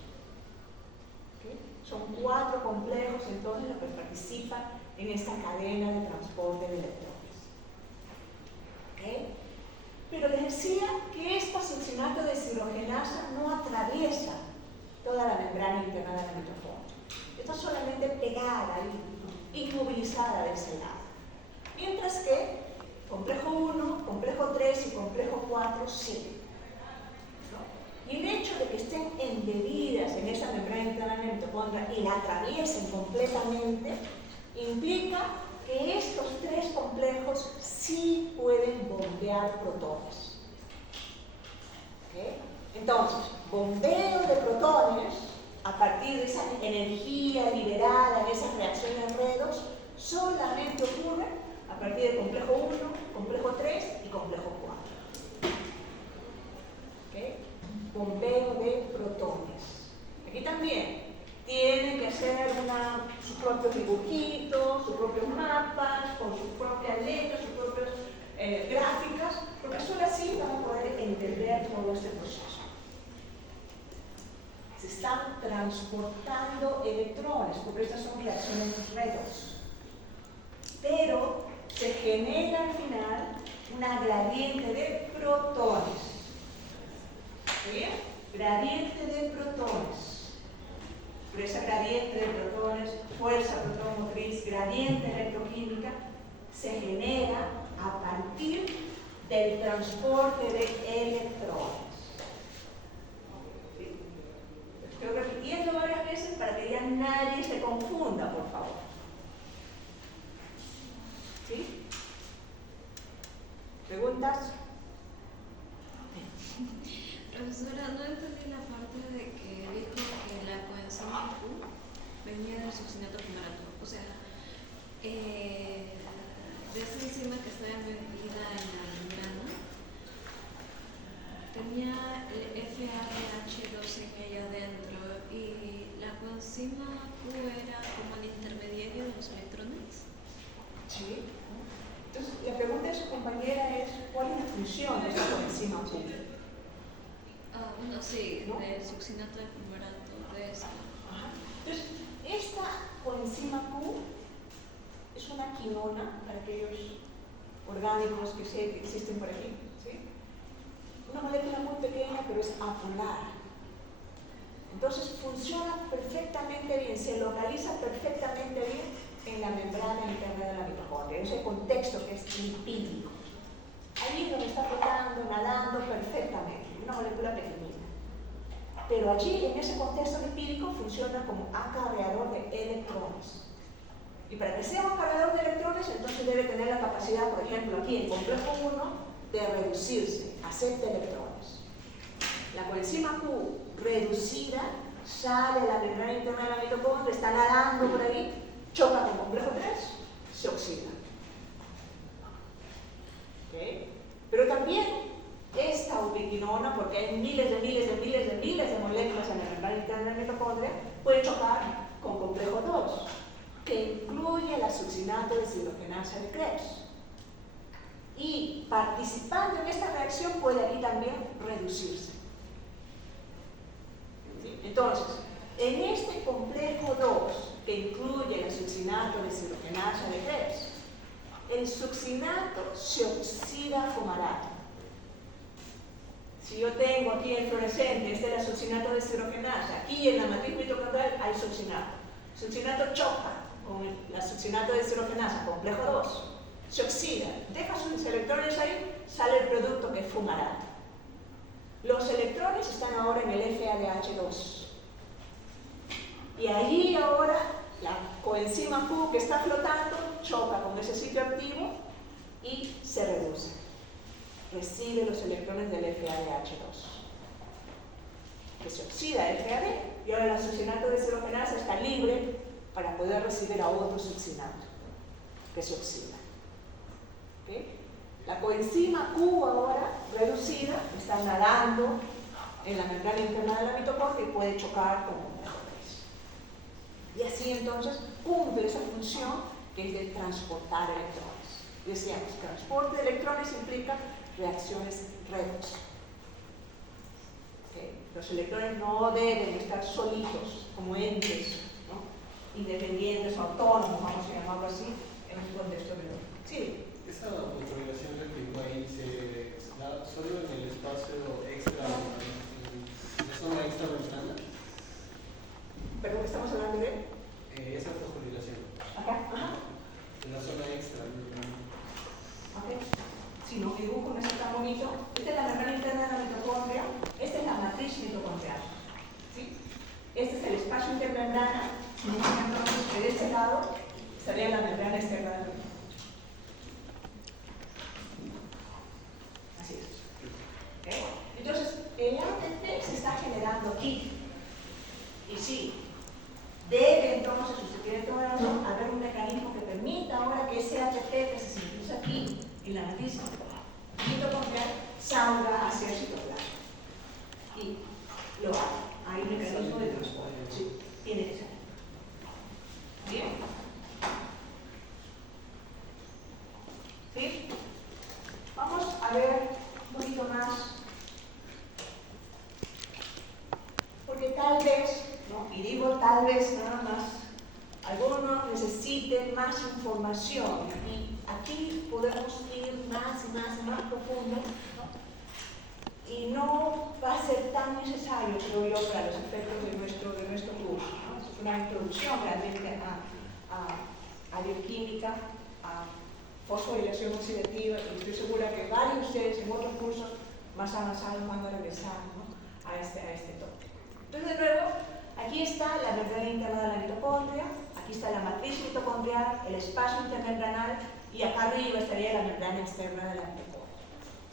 ¿Okay? Son 4 complejos entonces los que participan en esta cadena de transporte de electrones. ¿Okay? Pero les decía que esta succinato deshidrogenasa no atraviesa toda la membrana interna de la mitocondria. Está solamente pegada y inmovilizada de ese lado. Mientras que complejo 1, complejo 3 y complejo 4 sí. ¿No? Y el hecho de que estén embebidas en esa membrana interna de la mitocondria y la atraviesen completamente implica que estos tres complejos sí pueden bombear protones. ¿Okay? Entonces, bombeo de protones a partir de esa energía liberada en esas reacciones redox solamente ocurre a partir del complejo 1, complejo 3 y complejo 4. ¿Okay? Bombeo de protones. Aquí también tienen que hacer sus propios dibujitos, sus propios mapas, con sus propias letras, sus propias gráficas, porque solo así van a poder entender todo este proceso. Se están transportando electrones, porque estas son reacciones redox. Pero se genera al final una gradiente de protones. ¿Bien? Gradiente de protones. Pero esa gradiente de protones, fuerza protomotriz, gradiente electroquímica, se genera a partir del transporte de electrones. ¿Sí? Estoy repitiendo varias veces para que ya nadie se confunda, por favor. ¿Sí? ¿Preguntas? Profesora, no entendí la parte de que dijo que la coenzima Q venía del succinato fumarato. O sea, de esa enzima que está embebida en la membrana, tenía el FADH2 en ella adentro y la coenzima Q era como el intermediario de los electrones. Sí. Entonces, la pregunta de su compañera es, ¿cuál es la función de esta coenzima Q? Bueno, sí, ¿No? del succinato de fumarato, de esta. Entonces, esta coenzima Q es una quinona para aquellos orgánicos que sé que existen por aquí, ¿sí? Una molécula muy pequeña, pero es apolar. Entonces funciona perfectamente bien, se localiza perfectamente bien en la membrana interna de la mitocondria, en ese contexto que es lipídico. Allí donde está flotando, nadando perfectamente, una molécula pequeñita. Pero allí, en ese contexto lipídico, funciona como acarreador de electrones. Y para que sea un acarreador de electrones, entonces debe tener la capacidad, por ejemplo, aquí en complejo 1, de reducirse, acepta electrones. La coenzima Q reducida sale de la membrana interna de la mitocondria, está nadando por ahí, choca con complejo 3, se oxida. ¿Okay? Pero también esta ubiquinona, porque hay miles de moléculas en la membrana interna de la mitocondria, puede chocar con complejo 2, que incluye la succinato deshidrogenasa de Krebs. Y participando en esta reacción puede aquí también reducirse. ¿Sí? Entonces, en este complejo 2, que incluye la succinato deshidrogenasa de Krebs, el succinato se oxida a fumarato. Si yo tengo aquí el fluorescente, este es la succinato deshidrogenasa, aquí en la matriz mitocondrial hay succinato. Succinato choca con la succinato deshidrogenasa, complejo 2, se oxida, deja sus electrones ahí, sale el producto que es fumarato. Los electrones están ahora en el FADH2. Y allí ahora la coenzima Q que está flotando choca con ese sitio activo y se reduce. Recibe los electrones del FADH2. Que se oxida el FAD y ahora la succinato deshidrogenasa está libre para poder recibir a otro succinato que se oxida. ¿Okay? La coenzima Q ahora reducida está nadando en la membrana interna de la mitocondria y puede chocar con complejo 3. Y así entonces cumple esa función que es de transportar electrones. Decíamos, transporte de electrones implica reacciones redox. ¿Okay? Los electrones no deben estar solitos como entes, ¿no? Independientes, autónomos, vamos a llamarlo así, en un contexto redox. Sí. Esa fosforilación que explicó ahí solo en el espacio extra, en la zona extra membrana, ¿Pero qué estamos hablando de? esa fosforilación, Acá, ajá. en la zona extra membrana. Ok. Si no, mi dibujo no está tan bonito. Esta es la membrana interna de la mitocondria. Esta es la matriz mitocondrial. ¿Sí? Este es el espacio intermembrana. Entonces, de este lado estaría la membrana externa de la mitocondria. Así es. ¿Okay? Entonces, el ATP se está generando aquí. Y sí, debe entonces, si se quiere tomar razón, haber un mecanismo que permita ahora que ese ATP que se sintetiza aquí en la matriz mitocondrial salga hacia el citoplasma. Y lo haga. Hay un mecanismo de transporte. Sí, tiene que ser. ¿Bien? ¿Sí? Vamos a ver un poquito más. Porque tal vez, ¿no? Y digo tal vez nada más, algunos necesiten más información y aquí podemos ir más y más y más profundo, ¿no? Y no va a ser tan necesario, creo yo, para los efectos de nuestro curso, ¿no? Es una introducción realmente a bioquímica, a fosforilación oxidativa, y estoy segura que varios de ustedes en otros cursos más avanzados van a regresar, ¿no? a este tópico. Entonces, de nuevo, aquí está la membrana interna de la mitocondria, aquí está la matriz mitocondrial, el espacio intermembranal, y acá arriba estaría la membrana externa de la mitocondria,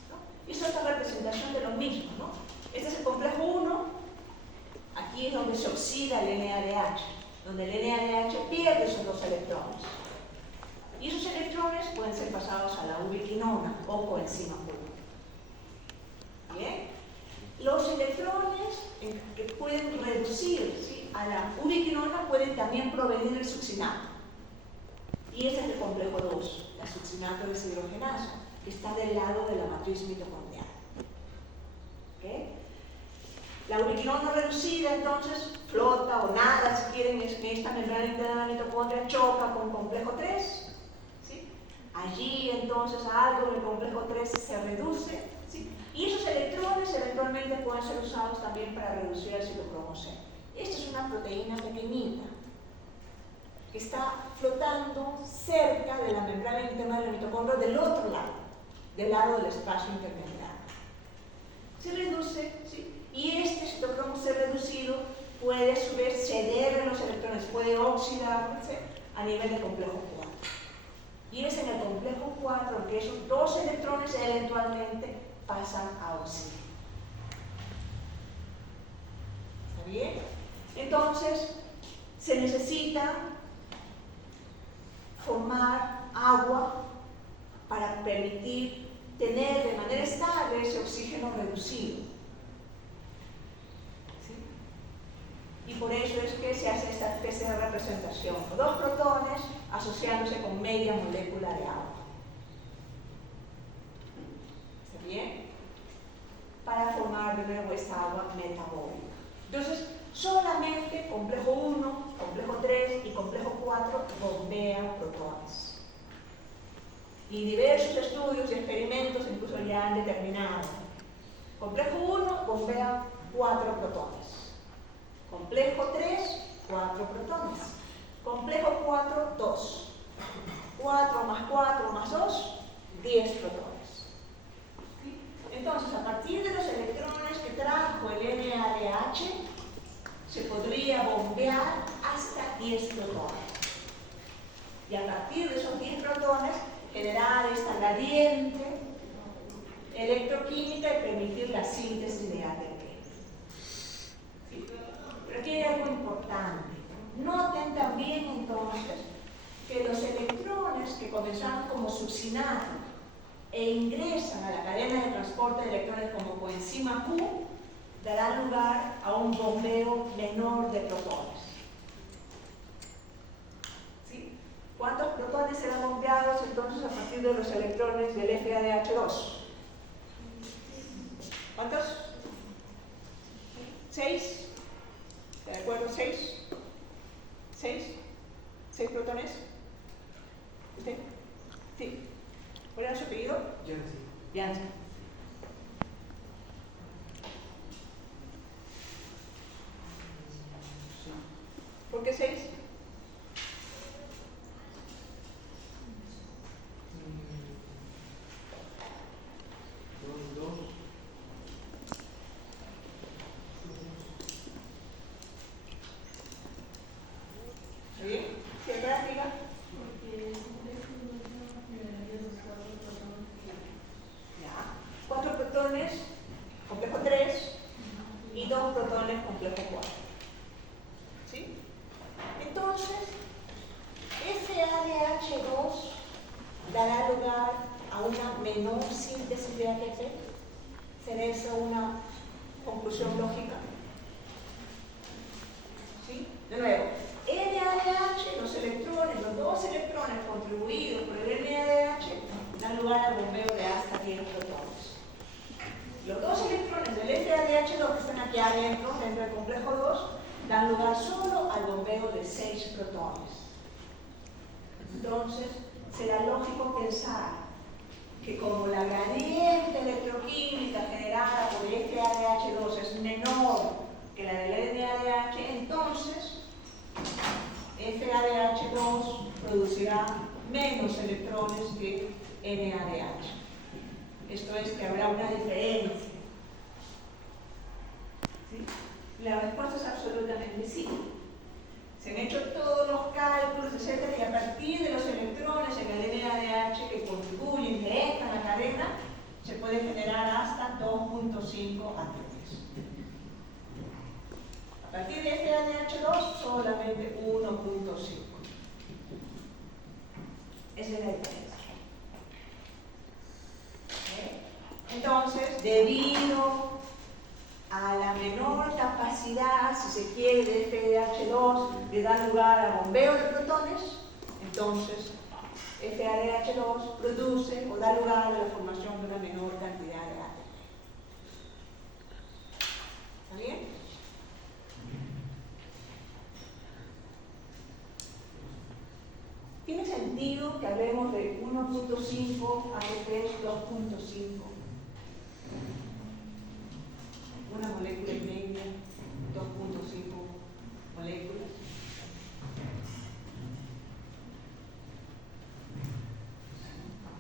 ¿no? Y eso es la representación de lo mismo, ¿no? Este es el complejo 1, aquí es donde se oxida el NADH, donde el NADH pierde esos dos electrones. Y esos electrones pueden ser pasados a la ubiquinona o coenzima Q. ¿Bien? Los electrones que pueden reducir, ¿sí?, a la ubiquinona pueden también provenir del succinato. Y ese es el complejo 2, el succinato deshidrogenasa, que está del lado de la matriz mitocondrial. ¿Okay? La ubiquinona reducida, entonces, flota o nada, si quieren, es que esta membrana interna de la mitocondria choca con complejo 3. ¿Sí? Allí, entonces, algo del complejo 3 se reduce. ¿Sí? Y esos electrones eventualmente pueden ser usados también para reducir el citocromo C. Esta es una proteína pequeñita que está flotando cerca de la membrana interna del mitocondrio del otro lado, del lado del espacio intermembrana. Se reduce, ¿sí? Y este citocromo C reducido puede a su vez ceder en los electrones, puede oxidarse a nivel de complejo 4. Y es en el complejo 4 que esos dos electrones eventualmente pasan a oxígeno. ¿Está bien? Entonces, se necesita formar agua para permitir tener de manera estable ese oxígeno reducido. ¿Sí? Y por eso es que se hace esta especie de representación. Dos protones asociándose con media molécula de agua. ¿Está bien? Para formar de nuevo esta agua metabólica. Entonces, solamente complejo 1, complejo 3 y complejo 4 bombean protones. Y diversos estudios y experimentos incluso ya han determinado. Complejo 1 bombea 4 protones. Complejo 3, 4 protones. Complejo 4, 2. 4 más 4 más 2, 10 protones. Entonces, a partir de los electrones que trajo el NADH, se podría bombear hasta 10 protones. Y a partir de esos 10 protones, generar esta gradiente electroquímica y permitir la síntesis de ATP. ¿Sí? Pero aquí hay algo importante. Noten también entonces que los electrones que comenzaron como succinato e ingresan a la cadena de transporte de electrones como coenzima Q, dará lugar a un bombeo menor de protones. ¿Sí? ¿Cuántos protones serán bombeados entonces a partir de los electrones del FADH2? ¿Cuántos? 6. ¿De acuerdo? 6. 6. 6 protones. ¿Usted? Sí. ¿Cuál era su apellido? Janssen. Janssen. dará lugar a una menor síntesis de ATP. ¿Será esa una conclusión lógica? ¿Sí? De nuevo, NADH, los electrones, los dos electrones contribuidos por el NADH dan lugar al bombeo de hasta 10 protones. Los dos electrones del FADH2 que están aquí adentro, dentro del complejo 2, dan lugar solo al bombeo de 6 protones. Entonces, será lógico pensar que como la gradiente electroquímica generada por el FADH2 es menor que la del NADH, entonces FADH2 producirá menos electrones que NADH. Esto es que habrá una diferencia. ¿Sí? La respuesta es absolutamente sí. Se han hecho todos los cálculos, etc. Y a partir de los electrones en el NADH que contribuyen directa a la cadena, se puede generar hasta 2.5 ATPs. A partir de FADH2, solamente 1.5. Esa es la diferencia. Entonces, debido a la menor capacidad, si se quiere, de FADH2 de dar lugar a bombeo de protones, entonces FADH2 produce o da lugar a la formación de una menor cantidad de ATP. ¿Está bien? ¿Tiene sentido que hablemos de 1.5 ATP 2.5? Una molécula y media, 2.5 moléculas.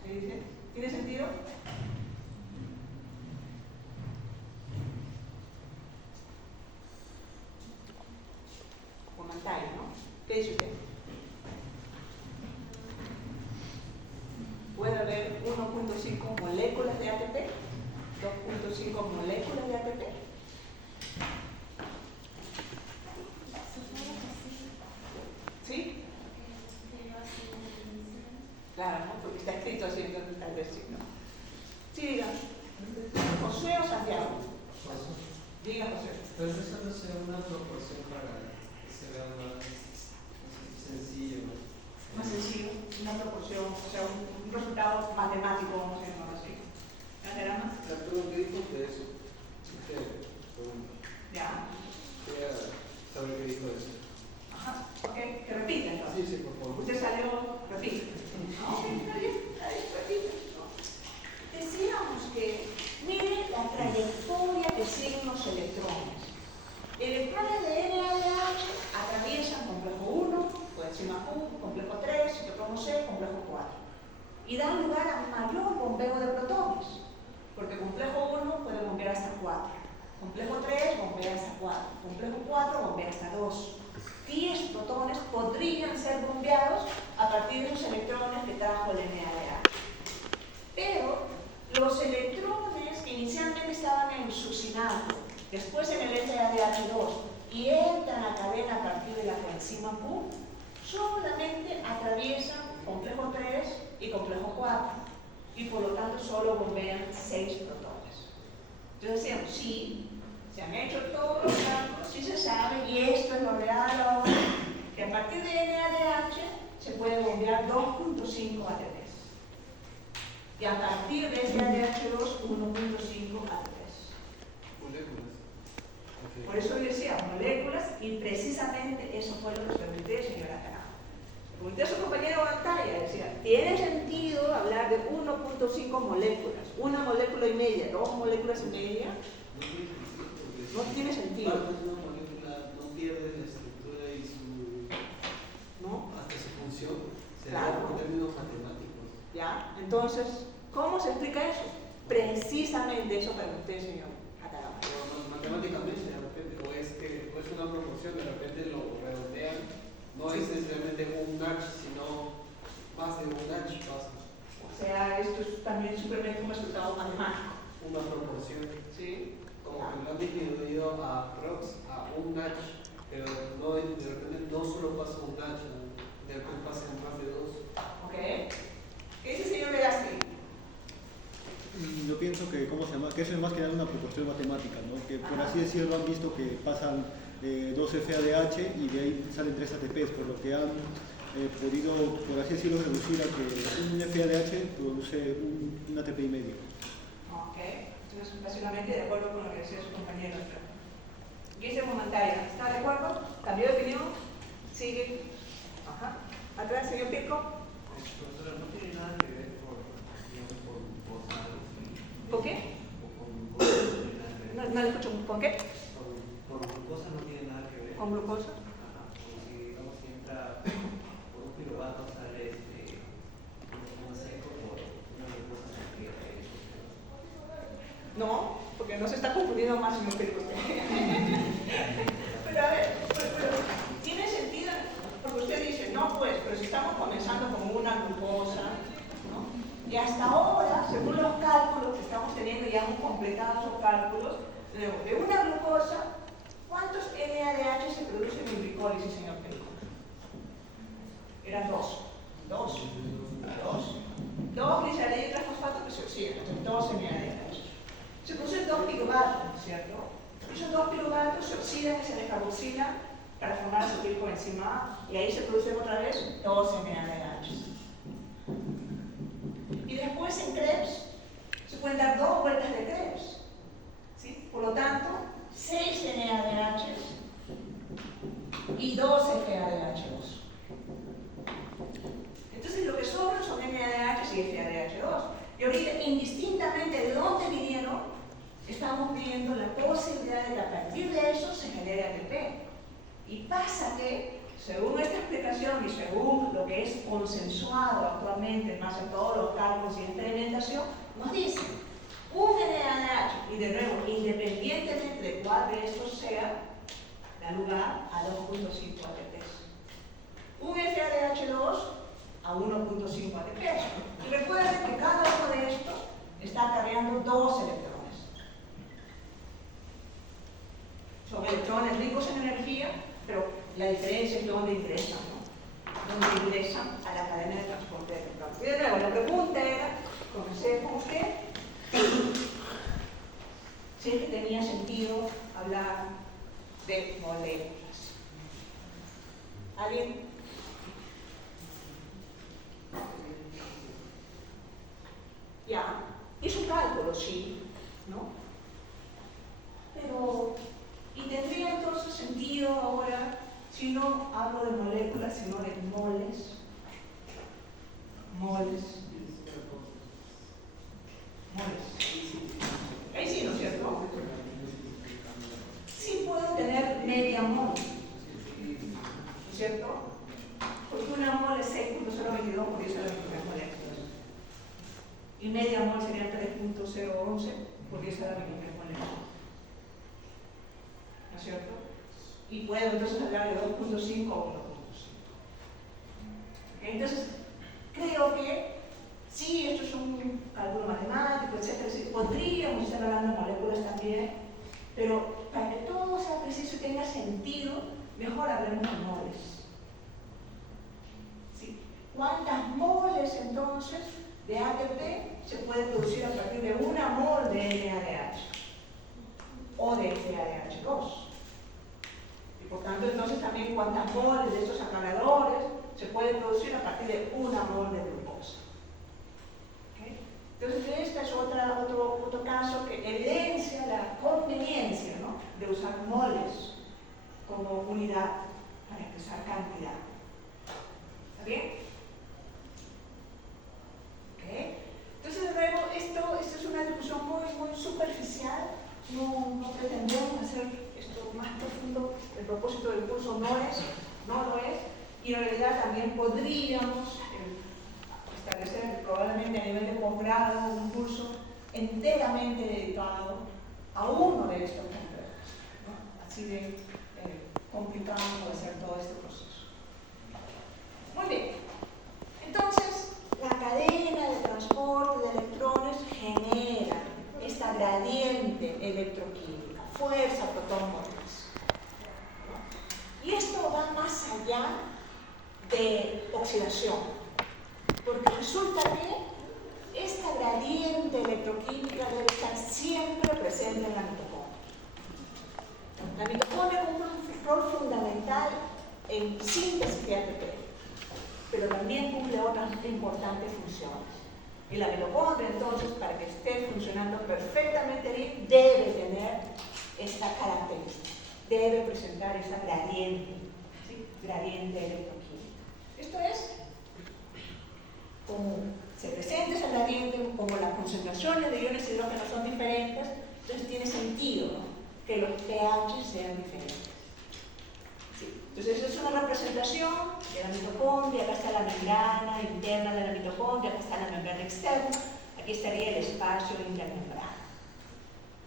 ¿Se dice? ¿Tiene sentido? Comentario, ¿no? ¿Qué dice usted? Puede haber 1.5 moléculas de ATP, 2.5 moléculas de ATP. ¿Sí? Claro, ¿no? Porque está escrito así, entonces tal vez sí, ¿no? Sí, diga. Josué o Santiago. Diga, José. Pero eso no sea una proporción para que se vea más sencillo, ¿no? Más sencillo, una proporción, o sea, un resultado matemático, vamos a llamarlo así. ¿Ya será más? Arturo, ¿qué dijo de eso? Ya. Quería saber qué dijo de eso. Ajá. Ok, que repita entonces. Sí, sí, por favor. Usted salió, repite. Ok, está bien, repite. Decíamos que, mire la trayectoria que siguen los electrones. Electrones de NADH atraviesan complejo 1, coenzima Q, complejo 3, citocromo C, complejo 4. Y dan lugar a un mayor bombeo de protones, porque complejo 1 puede bombear hasta 4, complejo 3 bombea hasta 4, complejo 4 bombea hasta 2. 10 protones podrían ser bombeados a partir de los electrones que trajo el NADH. Pero los electrones que inicialmente estaban en sucinato, después en el FADH2 y entran a cadena a partir de la coenzima Q, solamente atraviesan complejo 3 y complejo 4 y por lo tanto solo bombean 6 protones. Entonces decíamos, sí, se han hecho todos los cálculos, sí se sabe, y esto es lo real ahora, que a partir de NADH se puede bombear 2.5 ATPs. Y a partir de FADH2, 1.5 ATPs. Moléculas. Okay. Por eso yo decía moléculas, y precisamente eso fue lo que pregunté, señora Canal. Pregunté a su compañero Pantalla, decía, ¿tiene sentido hablar de 1.5 moléculas? Una molécula y media, 2 moléculas y media. No tiene sentido. Parte de una molécula no pierde la estructura y su, ¿No? hasta su función. Se Claro. da por términos matemáticos. ¿Ya? Entonces, ¿cómo se explica eso? Precisamente eso pregunté, señor Atagama. Pero matemáticamente, de repente, o es una proporción, de repente lo redondean. No es necesariamente un Nach, sino más de un Nach pasa. O sea, esto es también simplemente un resultado matemático. Una proporción. ¿Sí? Como que lo han disminuido a prox, a un Nach, pero no, de repente no solo pasa un Nach, de repente pasan más de 2. ¿Ok? Ese es que, ¿cómo se llama? Que eso es más que nada una proporción matemática, ¿no? Que por así decirlo han visto que pasan 2 FADH y de ahí salen 3 ATPs, por lo que han podido, por así decirlo, reducir a que un FADH produce un ATP y medio. Ok, entonces básicamente de acuerdo con lo que decía su compañero. Guise Montaña, ¿está de acuerdo? ¿Cambió de opinión? Sigue. Ajá. Atrás, señor Pico. Profesora, no tiene nada que ver digamos, por glucosa. ¿Con qué? O con glucosa no tiene nada que ver. No le escucho. ¿Con qué? Con glucosa no tiene nada que ver. ¿Con glucosa? Ajá. Porque si digamos si entra por 1 kilovatio sale 1,5 por una glucosa sangría. No, porque no se está confundiendo más, señor Pico. Pero a ver, pero tiene sentido, porque usted dice, no pues, pero si estamos comenzando con una glucosa, ¿no? Y hasta ahora, según los cálculos que estamos teniendo, ya hemos completado esos cálculos, de una glucosa, ¿cuántos NADH se producen en glicólisis, señor Pico? Eran 2 gliceraldehidrofosfato que se oxidan, entonces 2 NADH. Se producen 2 piruvatos, ¿cierto? Esos 2 piruvatos se oxidan y se descarboxilan para formar acetilcoenzima A, y ahí se producen otra vez 2 NADH. Y después en Krebs se pueden dar 2 vueltas de Krebs, ¿sí? Por lo tanto, 6 NADH y 2 FADH2. Entonces lo que sobran son NADH y FADH2. Y ahorita, indistintamente de dónde vinieron, estamos viendo la posibilidad de que a partir de eso se genere ATP. Y pasa que, según esta explicación y según lo que es consensuado actualmente, más en todos los cálculos y experimentación, nos dice un NADH, y de nuevo, independientemente de cuál de estos sea, da lugar a 2.5 ATPs. Un FADH2 a 1.5 ATPs. Y recuerden que cada uno de estos está acarreando 2 electrones. Son electrones ricos en energía, pero la diferencia es dónde ingresan, ¿no? Dónde ingresan a la cadena de transporte de electrones. Y de nuevo, la pregunta era, comencé con usted, si es que tenía sentido hablar de moléculas. ¿Alguien? Ya, es un cálculo, sí, ¿no? Pero, ¿y tendría entonces sentido ahora, si no hablo de moléculas, sino de moles? Moles. Ahí sí, ¿no es cierto? Sí puedo tener media mol, ¿no es cierto? Porque una mol es 6.022 por 10 a la 23 moléculas. Y media mol sería 3.011 por 10 a la 23 moléculas. ¿No es cierto? Y puedo entonces hablar de 2.5 o 1.5. Entonces, creo que sí, esto es un cálculo matemático, etc. Podríamos estar hablando de moléculas también, pero para que todo sea preciso y tenga sentido, mejor hablemos de moles. ¿Sí? ¿Cuántas moles entonces de ATP se puede producir a partir de una mol de NADH o de FADH2? Y por tanto, entonces también cuántas moles de estos acarreadores se pueden producir a partir de una mol de glucosa. Entonces, este es otro caso que evidencia la conveniencia, ¿no?, de usar moles como unidad para expresar cantidad. ¿Está bien? ¿Okay? Entonces, de nuevo, esto es una discusión muy superficial. No pretendemos hacer esto más profundo. El propósito del curso no lo es. Y en realidad también podríamos establecer probablemente a nivel de posgrado un curso enteramente dedicado a uno de estos complejos, ¿no? Así de complicado puede ser todo este proceso. Muy bien, entonces la cadena de transporte de electrones genera esta gradiente electroquímica, fuerza protón-moles, ¿no? Y esto va más allá de oxidación. Porque resulta que esta gradiente electroquímica debe estar siempre presente en la mitocondria. La mitocondria cumple un rol fundamental en síntesis de ATP, pero también cumple otras importantes funciones. Y la mitocondria, entonces, para que esté funcionando perfectamente bien, debe tener esta característica, debe presentar esa gradiente, ¿sí? Gradiente electroquímica. Esto es, como se presenta esa gradiente, como las concentraciones de iones de hidrógeno son diferentes, entonces tiene sentido, ¿no?, que los pH sean diferentes. ¿Sí? Entonces es una representación de la mitocondria. Acá está la membrana interna de la mitocondria, acá está la membrana externa, aquí estaría el espacio intermembrana.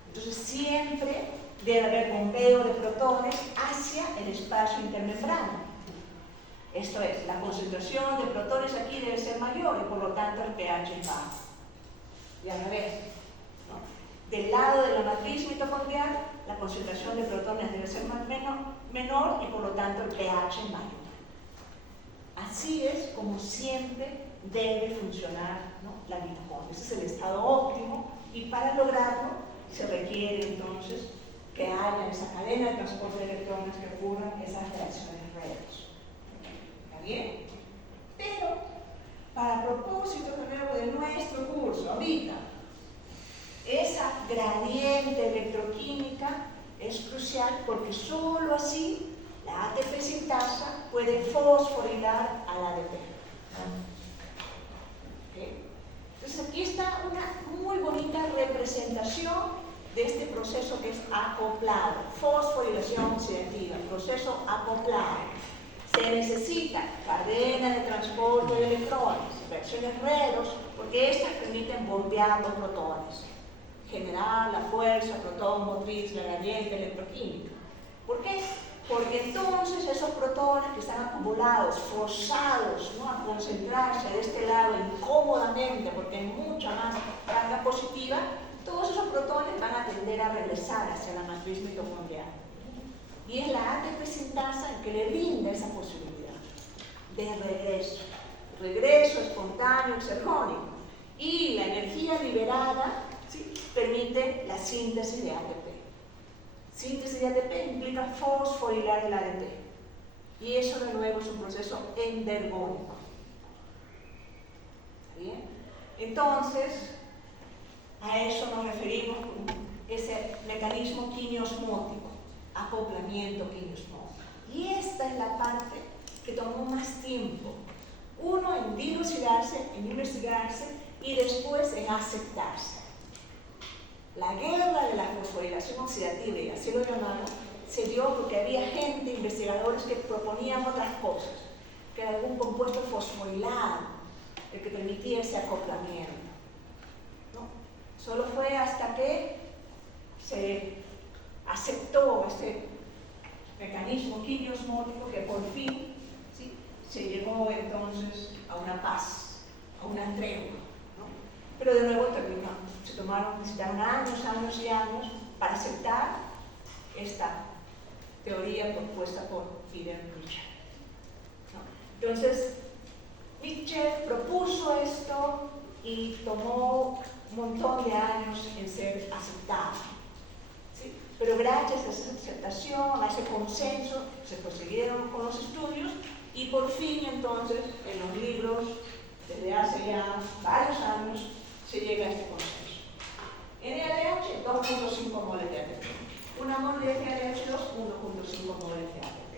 Entonces siempre debe haber bombeo de protones hacia el espacio intermembrana. Esto es, la concentración de protones aquí debe ser mayor y por lo tanto el pH es bajo. Y al revés, ¿no? Del lado de la matriz mitocondrial, la concentración de protones debe ser menor y por lo tanto el pH es mayor. Así es como siempre debe funcionar, ¿no?, la mitocondria. Ese es el estado óptimo y para lograrlo se requiere entonces que haya esa cadena de transporte de electrones, que ocurran esas reacciones redes. ¿Está bien? Pero, para propósito de nuevo de nuestro curso, ahorita, esa gradiente electroquímica es crucial porque solo así la ATP sintasa puede fosforilar al ADP. ¿Okay? Entonces aquí está una muy bonita representación de este proceso que es acoplado, fosforilación oxidativa, proceso acoplado. Se necesita cadena de transporte de electrones, reacciones redos, porque estas permiten bombear los protones, generar la fuerza protón motriz, la gradiente electroquímica. ¿Por qué? Porque entonces esos protones que están acumulados, forzados, ¿no?, a concentrarse de este lado incómodamente, porque hay mucha más carga positiva, todos esos protones van a tender a regresar hacia la matriz mitocondrial. Y es la ATP sintasa el que le brinda esa posibilidad de regreso espontáneo, exergónico. Y la energía liberada, ¿sí?, permite la síntesis de ATP. Síntesis de ATP implica fosforilar el ADP. Y eso de nuevo es un proceso endergónico. ¿Está bien? Entonces, a eso nos referimos con ese mecanismo quimiosmótico, acoplamiento quimiosmótico. Y esta es la parte que tomó más tiempo. Uno en dilucidarse, en investigarse y después en aceptarse. La guerra de la fosforilación oxidativa, y así lo llamaron, se dio porque había gente, investigadores, que proponían otras cosas, que era algún compuesto fosforilado el que permitía ese acoplamiento. Solo fue hasta que se aceptó este mecanismo quimiosmótico que por fin, ¿sí?, se llegó entonces a una paz, a una tregua, ¿no? Pero de nuevo necesitaron años y años para aceptar esta teoría propuesta por Friedrich Nietzsche, ¿no? Entonces, Nietzsche propuso esto y tomó un montón de años en ser aceptado, ¿sí? Pero gracias a esa aceptación, a ese consenso, se prosiguieron con los estudios y por fin entonces en los libros, desde hace ya varios años, se llega a este consenso. NADH, 2.5 moles de ATP. Una mol de NADH2, 1.5 moles de ATP.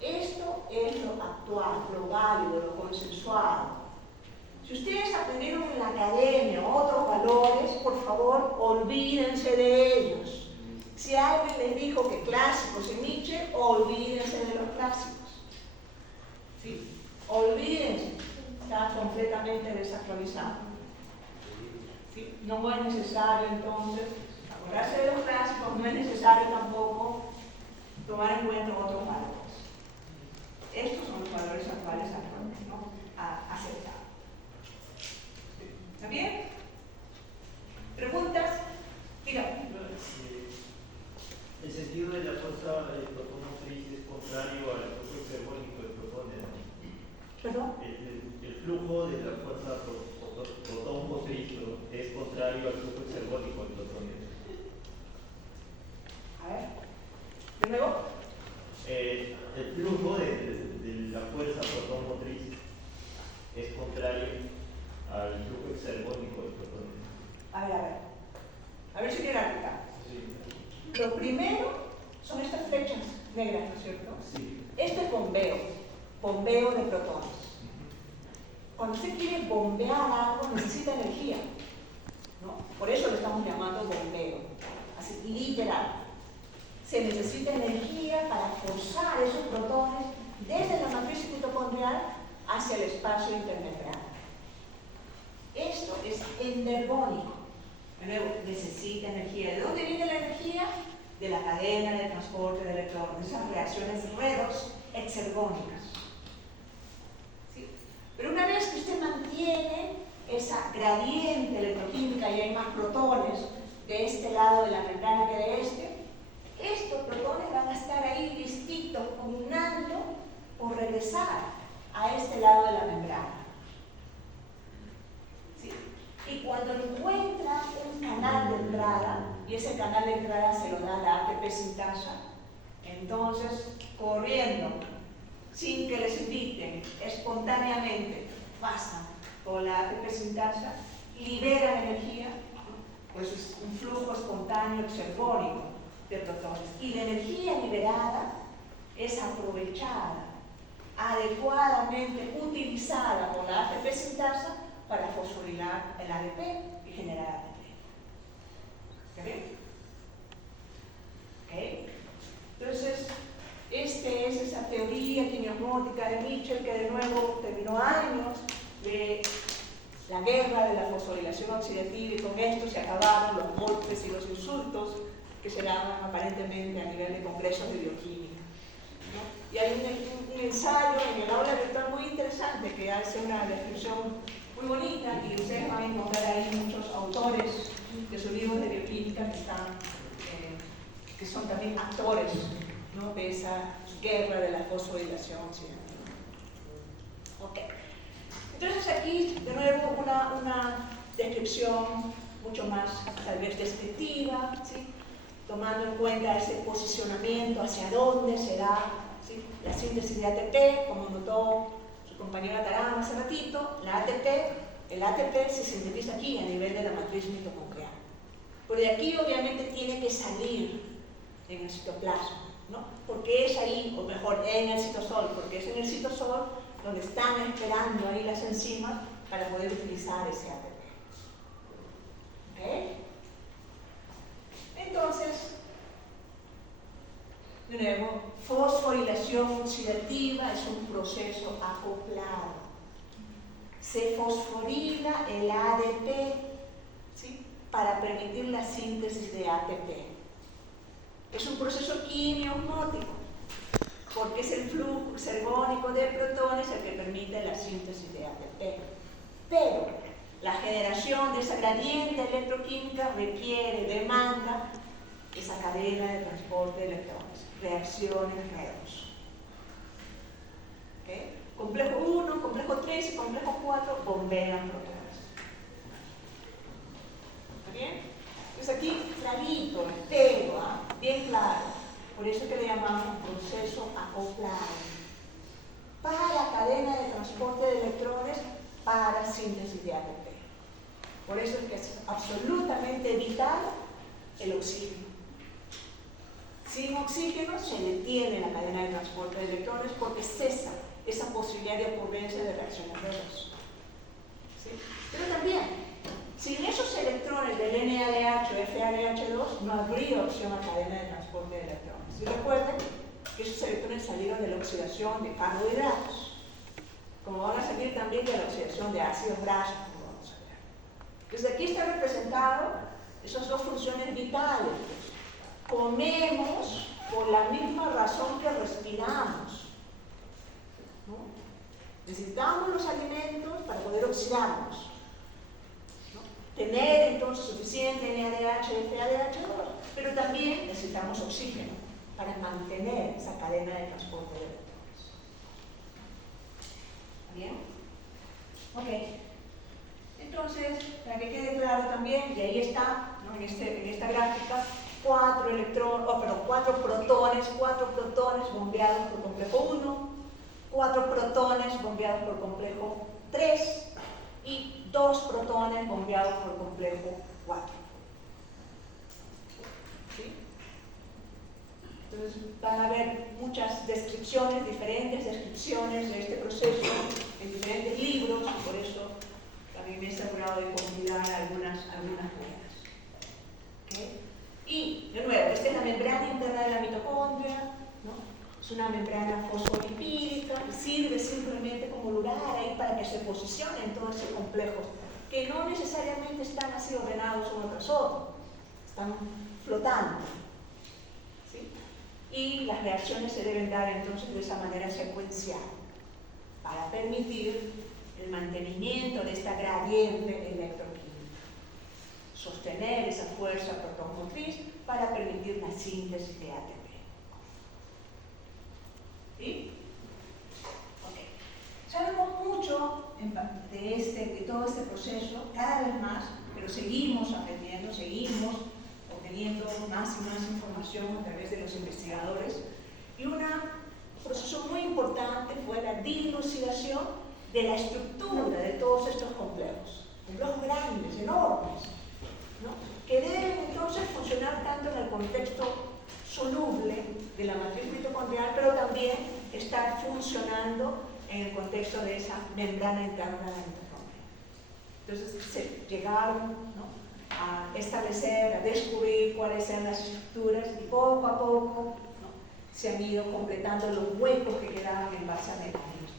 Esto es lo actual, lo válido, lo consensuado. Si ustedes aprendieron en la academia otros valores, por favor, olvídense de ellos. Si alguien les dijo que clásicos en Nietzsche, olvídense de los clásicos. ¿Sí? Olvídense, está completamente desactualizado. ¿Sí? No es necesario entonces acordarse de los clásicos, no es necesario tampoco tomar en cuenta otros valores. Estos son los valores actuales, ¿no?, aceptados. ¿Está bien? ¿Preguntas? Dígame. El sentido de la fuerza protomotriz es contrario al flujo hiperbólico de protones. ¿Perdón? El flujo de la fuerza protón fosfírico es contrario al flujo exergónico de protones? A ver, de nuevo. El flujo de la fuerza protón motriz es contrario al flujo exergónico de protones. A ver, a ver. A ver si quiero aplicar. Sí. Lo primero son estas flechas negras, ¿no es cierto? Sí. Esto es bombeo de protones. Cuando usted quiere bombear algo, necesita energía, ¿no? Por eso lo estamos llamando bombeo, así literal. Se necesita energía para forzar esos protones desde la matriz mitocondrial hacia el espacio intermembrana. Esto es endergónico. De nuevo, necesita energía. ¿De dónde viene la energía? De la cadena de transporte de electrones, esas reacciones redox exergónicas. ¿Sí? Pero una vez que usted mantiene esa gradiente electroquímica y hay más protones de este lado de la membrana que de este, estos protones van a estar ahí listitos, pugnando por regresar a este lado de la membrana. ¿Sí? Y cuando encuentra un canal de entrada, y ese canal de entrada se lo da la ATP sintasa, entonces, corriendo, sin que les inviten, espontáneamente pasan por la ATP sintasa, liberan energía, pues es un flujo espontáneo exergónico de protones. Y la energía liberada es aprovechada, adecuadamente utilizada por la ATP sintasa para fosforilar el ADP y generar ATP. ¿Está bien? ¿Ok? Entonces, esta es esa teoría quimiosmótica de Mitchell que de nuevo terminó años de la guerra de la fosforilación oxidativa y con esto se acabaron los golpes y los insultos que se daban aparentemente a nivel de congresos de bioquímica, ¿no? Y hay un ensayo en el aula virtual muy interesante que hace una descripción muy bonita y ustedes van a encontrar ahí muchos autores de sus libros de bioquímica que son también actores, ¿no?, de esa guerra de la fosforilación oxidativa. Ok. Entonces aquí, de nuevo, una descripción mucho más, tal vez, descriptiva, ¿sí?, tomando en cuenta ese posicionamiento hacia dónde se da, ¿sí?, la síntesis de ATP, como notó su compañera Tarama hace ratito. El ATP se sintetiza aquí a nivel de la matriz mitocondrial. Pero de aquí obviamente tiene que salir en el citoplasma, ¿no? Porque es ahí, o mejor, en el citosol, porque es en el citosol donde están esperando ahí las enzimas para poder utilizar ese ATP. ¿Ok? Entonces, de nuevo, fosforilación oxidativa es un proceso acoplado. Se fosforila el ADP, ¿sí?, para permitir la síntesis de ATP. Es un proceso quimiosmótico, porque es el flujo exergónico de protones el que permite la síntesis de ATP. Pero la generación de esa gradiente electroquímica demanda esa cadena de transporte de electrones, reacciones redox. ¿Okay? Complejo 1, complejo 3 y complejo 4 bombean protones. ¿Está bien? Entonces aquí clarito, entero, bien claro. Por eso es que le llamamos proceso acoplado. Para cadena de transporte de electrones, para síntesis de ATP. Por eso es que es absolutamente vital el oxígeno. Sin oxígeno se detiene la cadena de transporte de electrones porque cesa esa posibilidad de ocurrencia de reacciones redox. ¿Sí? Pero también, sin esos electrones del NADH o FADH2 no habría opción a cadena de transporte de electrones. Y recuerden que esos electrones salieron de la oxidación de carbohidratos, como van a salir también de la oxidación de ácidos grasos, como vamos a ver. Desde aquí está representado esas dos funciones vitales. Comemos por la misma razón que respiramos, ¿no? Necesitamos los alimentos para poder oxidarnos, ¿no? Tener entonces suficiente NADH y FADH2, pero también necesitamos oxígeno para mantener esa cadena de transporte de electrones. ¿Está bien? Ok. Entonces, para que quede claro también, y ahí está, ¿no? en esta gráfica, 4 protones bombeados por complejo 1, 4 protones bombeados por complejo 3 y 2 protones bombeados por complejo 4. ¿Sí? Entonces van a haber muchas descripciones, diferentes descripciones de este proceso en diferentes libros, y por eso también me he asegurado de compilar algunas buenas. ¿Okay? Y, de nuevo, esta es la membrana interna de la mitocondria, ¿no? Es una membrana fosfolipídica, sirve simplemente como lugar ahí para que se posicionen todos esos complejos, que no necesariamente están así ordenados uno tras otro, están flotando. ¿Sí? Y las reacciones se deben dar entonces de esa manera secuencial, para permitir el mantenimiento de esta gradiente electroquímica. Sostener esa fuerza protonmotriz para permitir la síntesis de ATP. ¿Sí? Ok. Sabemos mucho de todo este proceso, cada vez más, pero seguimos aprendiendo, seguimos obteniendo más y más información a través de los investigadores. Y un proceso muy importante fue la dilucidación de la estructura de todos estos complejos grandes, enormes, ¿no? Que deben entonces funcionar tanto en el contexto soluble de la matriz mitocondrial, pero también estar funcionando en el contexto de esa membrana interna de la mitocondria. Entonces se llegaron, ¿no?, a establecer, a descubrir cuáles eran las estructuras y poco a poco, ¿no?, se han ido completando los huecos que quedaban en base al mecanismo,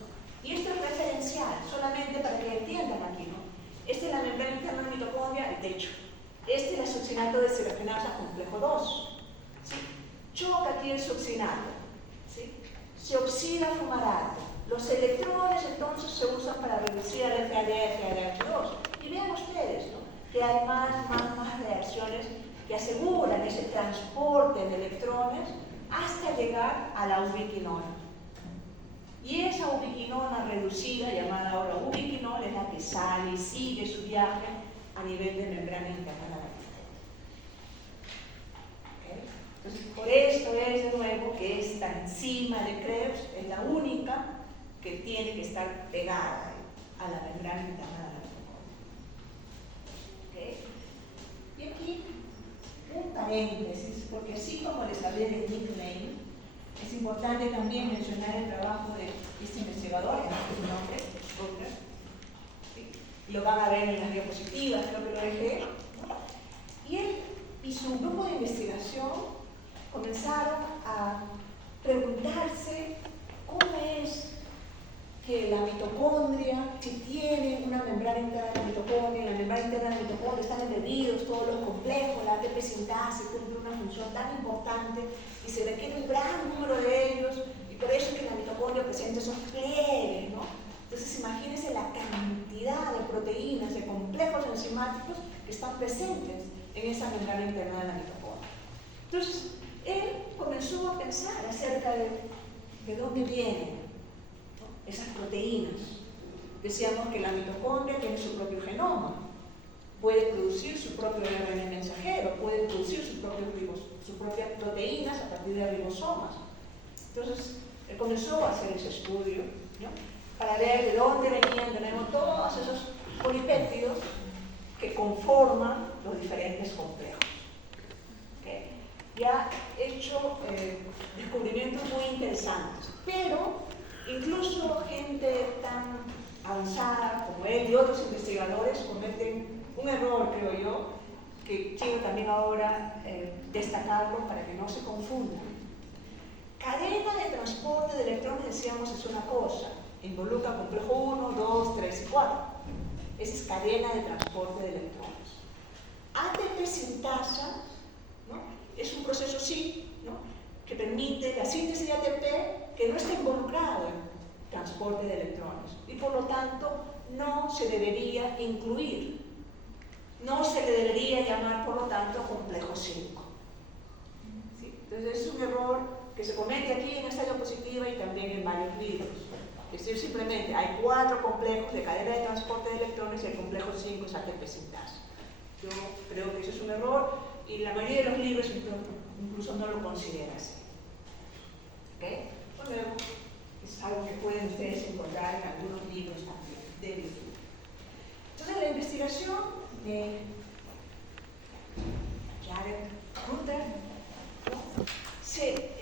¿no? Y esto es referencial, solamente para que entiendan aquí, ¿no? Esta es la membrana interna de la mitocondria, el techo. Este es el succinato de deshidrogenasa complejo 2. ¿Sí? Choca aquí el succinato. ¿Sí? Se oxida fumarato. Los electrones entonces se usan para reducir al FADH2. Y vean ustedes, ¿no?, que hay más reacciones que aseguran ese transporte de electrones hasta llegar a la ubiquinona. Y esa ubiquinona reducida, llamada ahora ubiquinol, es la que sale y sigue su viaje a nivel de membrana interna de la mitocondria. ¿Okay? Entonces, por esto es de nuevo que esta enzima de Krebs es la única que tiene que estar pegada a la membrana interna de la mitocondria. ¿Okay? Y aquí un paréntesis, porque así como les hablé de Nick Lane, es importante también mencionar el trabajo de este investigador, que es su nombre, Schroeder. ¿Sí? Lo van a ver en las diapositivas, creo que lo dejé. Y él y su grupo de investigación comenzaron a preguntarse cómo es que la mitocondria, si tiene una membrana interna de la mitocondria, en la membrana interna de la mitocondria están embebidos todos los complejos, la ATP sintasa cumple una función tan importante y se requiere un gran número de ellos, y por eso es que la mitocondria presenta esos pliegues, ¿no? Entonces imagínense la cantidad de proteínas, de complejos enzimáticos que están presentes en esa membrana interna de la mitocondria. Entonces, él comenzó a pensar acerca de dónde vienen esas proteínas. Decíamos que la mitocondria tiene su propio genoma, puede producir su propio ARN mensajero, puede producir sus propias proteínas a partir de ribosomas. Entonces, él comenzó a hacer ese estudio, ¿no?, para ver de dónde venían de nuevo todos esos polipéptidos que conforman los diferentes complejos. ¿Okay? Y ha hecho descubrimientos muy interesantes, pero incluso gente tan avanzada como él y otros investigadores cometen un error, creo yo, que quiero también ahora destacarlo para que no se confundan. Cadena de transporte de electrones, decíamos, es una cosa, involucra complejo 1, 2, 3 y 4. Esa es cadena de transporte de electrones. ATP sintasa, ¿no?, es un proceso sí, ¿no?, que permite la síntesis de ATP que no está involucrado en transporte de electrones y por lo tanto no se debería incluir, no se le debería llamar por lo tanto complejo 5. ¿Sí? Entonces es un error que se comete aquí en esta diapositiva y también en varios libros. Es decir, simplemente hay 4 complejos de cadena de transporte de electrones y el complejo 5 es ATP sintasa. Yo creo que eso es un error y la mayoría de los libros incluso no lo considera así. ¿Okay? Bueno, es algo que pueden ustedes encontrar en algunos libros también de virtud. Entonces, la investigación de Jared Rutter, ¿no?, se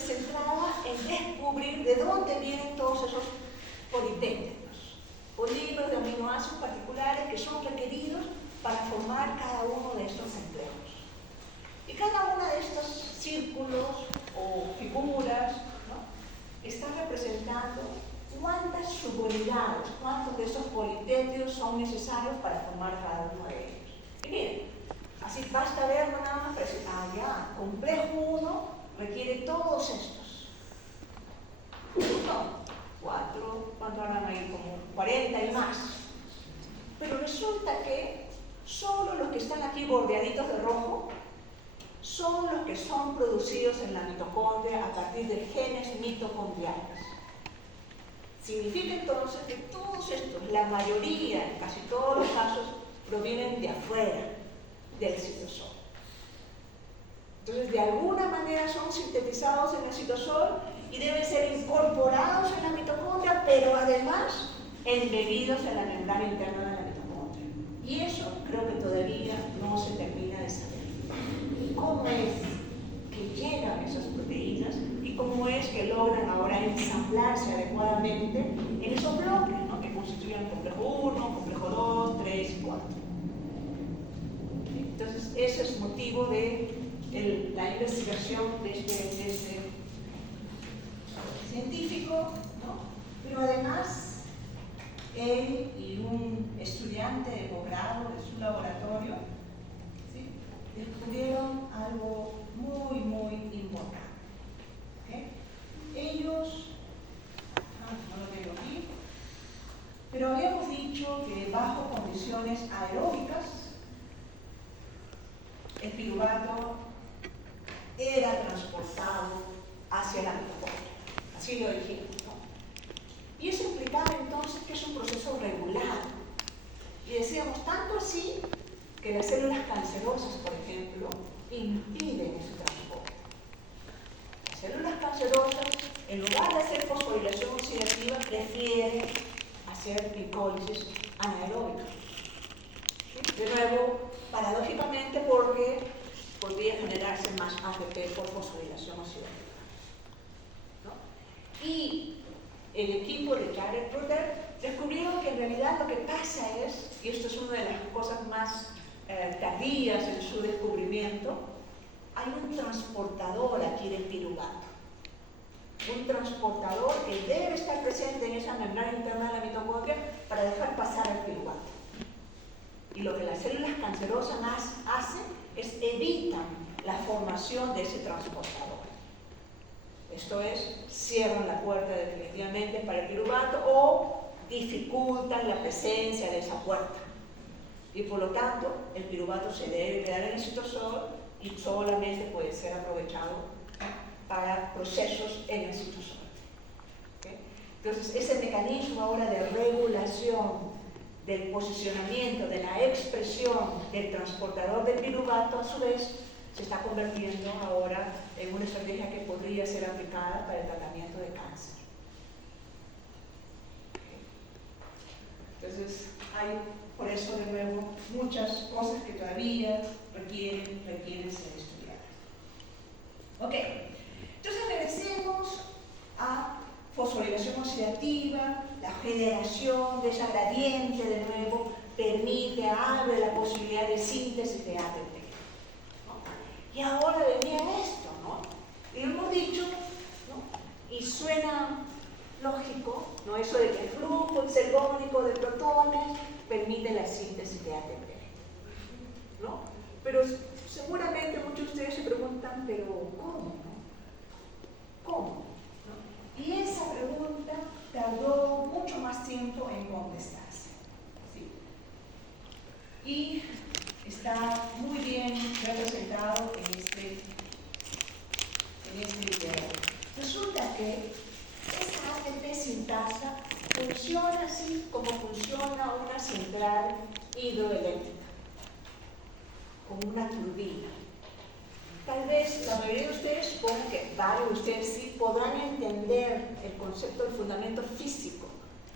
centraba en descubrir de dónde vienen todos esos polipéptidos, polímeros de aminoácidos particulares que son requeridos para formar cada uno de estos complejos. Y cada uno de estos círculos o figuras, ¿no?, está representando cuántas subunidades, cuántos de esos polipéptidos son necesarios para formar cada uno de ellos. Y miren, así basta verlo nada más para decir, ya, complejo 1 requiere todos estos. 1, 4, ¿cuánto habrán ahí? Como 40 y más. Pero resulta que solo los que están aquí bordeaditos de rojo son los que son producidos en la mitocondria a partir de genes mitocondriales. Significa entonces que todos estos, la mayoría, en casi todos los casos, provienen de afuera del citosol. Entonces, de alguna manera son sintetizados en el citosol y deben ser incorporados en la mitocondria, pero además embebidos en la membrana interna de la mitocondria. Y eso creo que todavía no se termina de saber. ¿Cómo es que llegan esas proteínas y cómo es que logran ahora ensamblarse adecuadamente en esos bloques, ¿no?, que constituyen el complejo 1, complejo 2, 3 y 4? Entonces, ese es motivo de la investigación de este científico, ¿no? Pero además, él y un estudiante de posgrado de su laboratorio, ¿sí?, descubrieron algo muy, muy importante. ¿Okay? Ellos, no lo tengo aquí, pero habíamos dicho que bajo condiciones aeróbicas, el piruvato era transportado hacia la mitocondria. Así lo dijimos, ¿no? Y eso implicaba entonces que es un proceso regulado. Y decíamos tanto así que las células cancerosas, por ejemplo, impiden ese transporte. Las células cancerosas, en lugar de hacer fosforilación oxidativa, prefieren hacer glicólisis anaeróbica. De nuevo, paradójicamente, porque podría generarse más ATP por fosforilación oxidativa, ¿no? Y el equipo de Jared Rutter descubrieron que en realidad lo que pasa es, y esto es una de las cosas más tardías en su descubrimiento, hay un transportador aquí del piruvato. Un transportador que debe estar presente en esa membrana interna de la mitocondria para dejar pasar al piruvato. Y lo que las células cancerosas hacen es evitan la formación de ese transportador. Esto es, cierran la puerta definitivamente para el piruvato o dificultan la presencia de esa puerta. Y por lo tanto, el piruvato se debe quedar en el citosol y solamente puede ser aprovechado para procesos en el citosol. ¿Okay? Entonces, ese mecanismo ahora de regulación del posicionamiento, de la expresión del transportador del piruvato, a su vez, se está convirtiendo ahora en una estrategia que podría ser aplicada para el tratamiento de cáncer. Entonces, hay, por eso, de nuevo, muchas cosas que todavía requieren ser estudiadas. Ok, entonces regresemos a fosforilación oxidativa. La generación de esa gradiente, de nuevo, abre la posibilidad de síntesis de ATP, ¿no? Y ahora venía esto, ¿no? Y lo hemos dicho, ¿no? Y suena lógico, ¿no? Eso de que el flujo exergónico de protones permite la síntesis de ATP, ¿no? Pero seguramente muchos de ustedes se preguntan, ¿pero cómo? ¿No? ¿Cómo? ¿No? Y esa pregunta tardó mucho más tiempo en contestarse, ¿sí? Y está muy bien representado en este video. Resulta que esa funciona así como funciona una central hidroeléctrica, como una turbina. Tal vez la mayoría de ustedes, supongo que varios de ustedes sí podrán entender el concepto del fundamento físico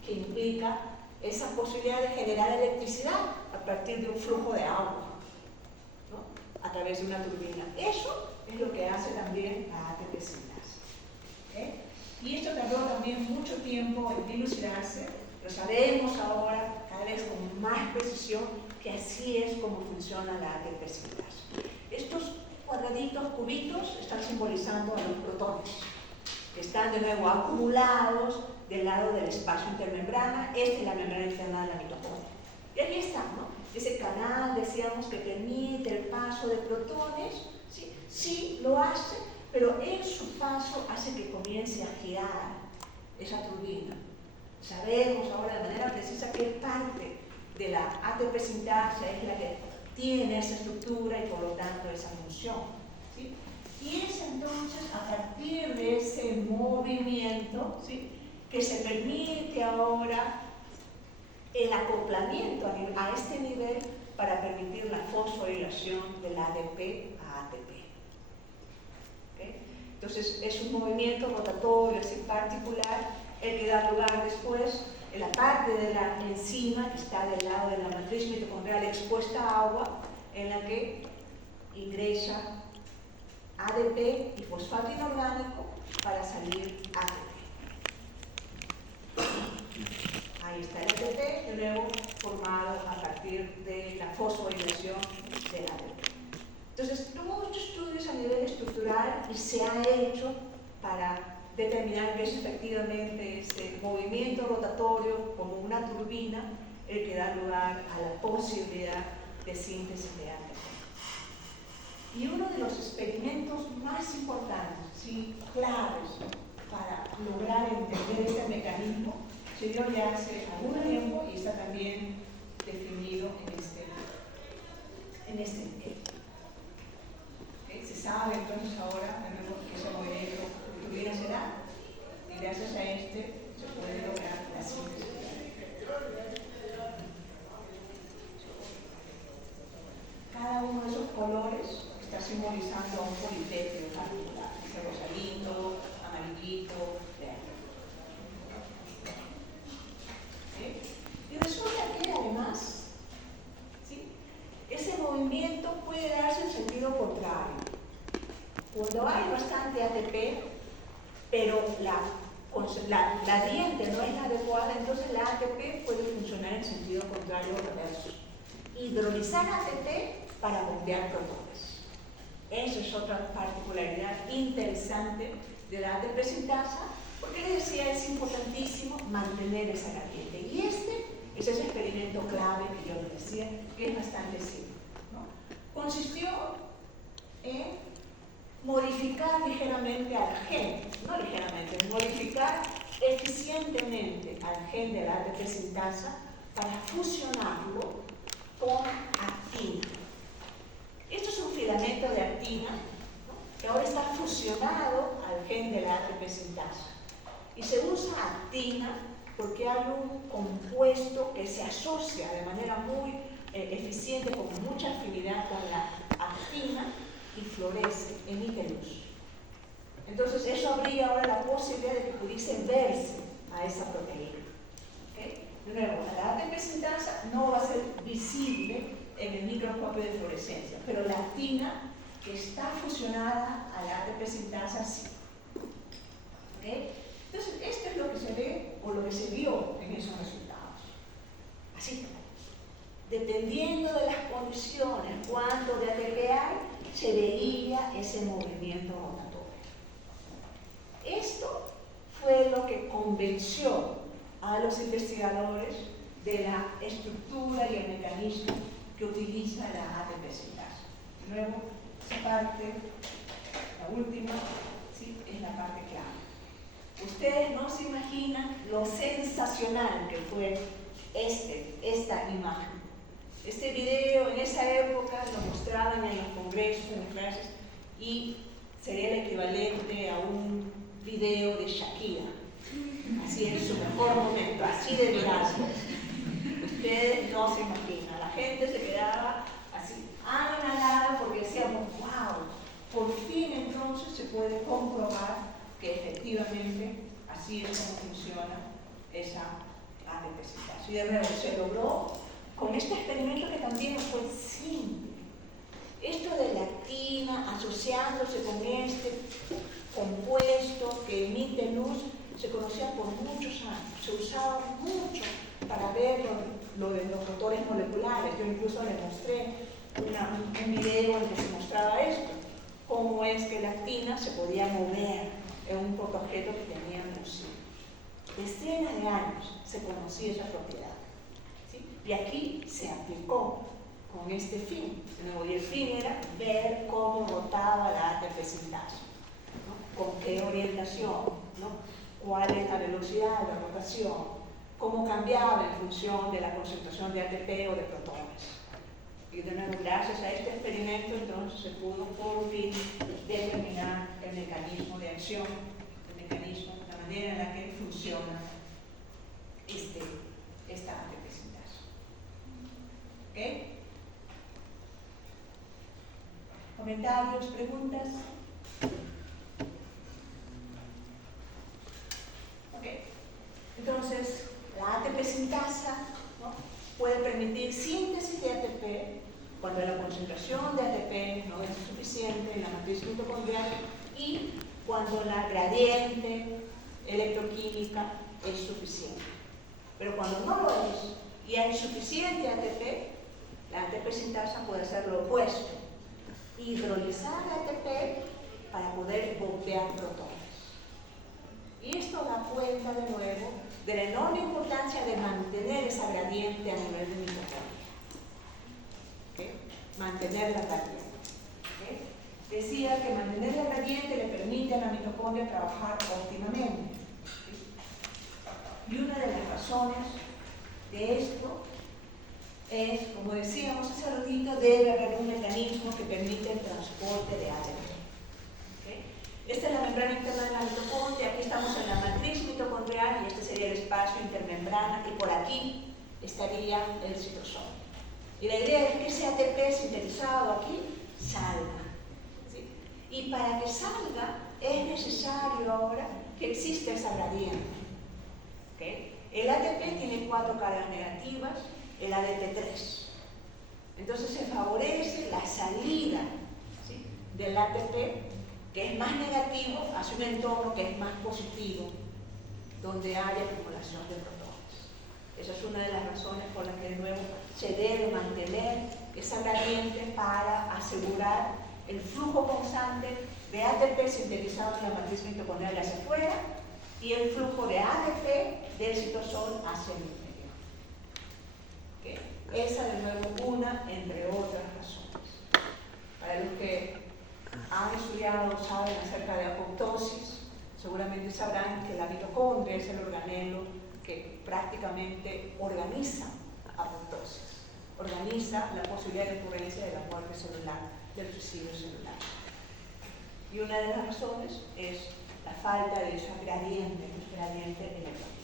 que implica esa posibilidad de generar electricidad a partir de un flujo de agua, ¿no? A través de una turbina. Eso es lo que hace también la ATP Sintasa. ¿Okay? Y esto tardó también mucho tiempo en dilucidarse, pero sabemos ahora, cada vez con más precisión, que así es como funciona la ATP Sintasa. Estos cuadraditos, cubitos, están simbolizando a los protones, que están de nuevo acumulados del lado del espacio intermembrana. Esta es la membrana interna de la mitocondria. Y ahí está, ¿no? Ese canal, decíamos, que permite el paso de protones, ¿sí? Sí, lo hace, pero en su paso hace que comience a girar esa turbina. Sabemos ahora de manera precisa qué parte de la ATP sintasa es la que tiene esa estructura y por lo tanto esa función, ¿sí? Y es entonces a partir de ese movimiento, ¿sí?, que se permite ahora el acoplamiento a este nivel para permitir la fosforilación del ADP a ATP. ¿Okay? Entonces es un movimiento rotatorio así particular el que da lugar después en la parte de la enzima que está del lado de la matriz mitocondrial expuesta a agua, en la que ingresa ADP y fosfato inorgánico para salir ATP. Ahí está el ATP, de nuevo formado a partir de la fosforilación del ADP. Entonces, muchos estudios a nivel estructural y se ha hecho para determinar que es efectivamente ese movimiento rotatorio como una turbina el que da lugar a la posibilidad de síntesis de ATP. Y uno de los experimentos más importantes, sí, claves para lograr entender este mecanismo se dio ya hace algún tiempo y está también definido en este enquete. ¿Okay? Se sabe entonces ahora que ese movimiento de turbina será, y gracias a este se puede lograr la síntesis. Cada uno de esos colores está simbolizando a un polipéptido particular, ese rosadito, amarillito, verde. ¿Sí? Y resulta que además, ¿sí?, ese movimiento puede darse en sentido contrario. Cuando hay bastante ATP, pero la diente no es la adecuada, entonces la ATP puede funcionar en sentido contrario o reverso. Hidrolizar ATP para bombear protones. Esa es otra particularidad interesante de la ATP sintasa, porque les decía, es importantísimo mantener esa gradiente. Y este es ese experimento clave que yo les decía, que es bastante simple, ¿no? Consistió en modificar ligeramente al gen, no ligeramente, modificar eficientemente al gen de la ATP sintasa para fusionarlo con actina. Esto es un filamento de actina, ¿no?, que ahora está fusionado al gen de la ATP sintasa. Y se usa actina porque hay un compuesto que se asocia de manera muy eficiente, con mucha afinidad con la actina y florece, emite luz. Entonces eso abría ahora la posibilidad de que pudiese verse a esa proteína. ¿Okay? De nuevo, la ATP sintasa no va a ser visible en el microscopio de fluorescencia, pero la actina que está fusionada a la ATP sintasa sí. ¿Okay? Entonces, esto es lo que se ve o lo que se vio en esos resultados. Así, dependiendo de las condiciones, cuánto de ATP hay, se veía ese movimiento rotatorio. Esto fue lo que convenció a los investigadores de la estructura y el mecanismo que utiliza la ATP sintasa. Luego, esa parte, la última, ¿sí?, es la parte clave. Ustedes no se imaginan lo sensacional que fue esta imagen. Este video en esa época lo mostraban en los congresos, en las clases, y sería el equivalente a un video de Shakira, así en su mejor momento, así de liderazgo. Ustedes no se imaginan, la gente se quedaba así, anonadada porque decíamos, wow, por fin entonces se puede comprobar que efectivamente así es como funciona esa ATP. Y de nuevo se logró con este experimento que también fue simple. Esto de la actina asociándose con este compuesto que emite luz se conocía por muchos años, se usaba mucho para ver lo de los rotores moleculares. Yo incluso les mostré un video en que se mostraba esto, cómo es que la actina se podía mover en un protoobjeto que tenía luz. Decenas de años se conocía esa propiedad, ¿sí? Y aquí se aplicó con este fin. Y el fin era ver cómo rotaba la ATP sintasa, ¿no? Con qué orientación, ¿no? Cuál es la velocidad de la rotación, cómo cambiaba en función de la concentración de ATP o de protones. Y de nuevo, gracias a este experimento, entonces se pudo por fin determinar el mecanismo de acción, la manera en la que funciona esta ATP sintasa. ¿Ok? ¿Comentarios, preguntas? Ok. Entonces, la ATP sintasa, ¿no?, puede permitir síntesis de ATP cuando la concentración de ATP no es suficiente en la matriz mitocondrial y cuando la gradiente electroquímica es suficiente. Pero cuando no lo es y hay suficiente ATP, la ATP sintasa puede hacer lo opuesto, hidrolizar la ATP para poder bombear protones. Y esto da cuenta de nuevo de la enorme importancia de mantener esa gradiente a nivel de mitocondria. ¿Okay? Mantener la gradiente. ¿Okay? Decía que mantener la gradiente le permite a la mitocondria trabajar óptimamente. ¿Sí? Y una de las razones de esto es, como decíamos hace ratito, debe haber un mecanismo que permite el transporte de ATP. ¿Okay? Esta es la membrana interna de la mitocondria, aquí estamos en la matriz mitocondrial y este sería el espacio intermembrana y por aquí estaría el citosol. Y la idea es que ese ATP sintetizado aquí salga. ¿Sí? Y para que salga es necesario ahora que exista esa gradiente. ¿Okay? El ATP tiene 4 cargas negativas, el ADP 3. Entonces se favorece la salida, ¿sí?, del ATP, que es más negativo, hacia un entorno que es más positivo, donde haya acumulación de protones. Esa es una de las razones por las que de nuevo se debe mantener esa gradiente para asegurar el flujo constante de ATP sintetizado en la matriz mitocondrial hacia afuera y el flujo de ADP del citosol hacia el interior. ¿Okay? Esa de nuevo una entre otras razones. Para los que han estudiado o saben acerca de apoptosis, seguramente sabrán que la mitocondria es el organelo que prácticamente organiza apoptosis, organiza la posibilidad de ocurrencia de la muerte celular, del suicidio celular. Y una de las razones es la falta de esa gradiente electrónica.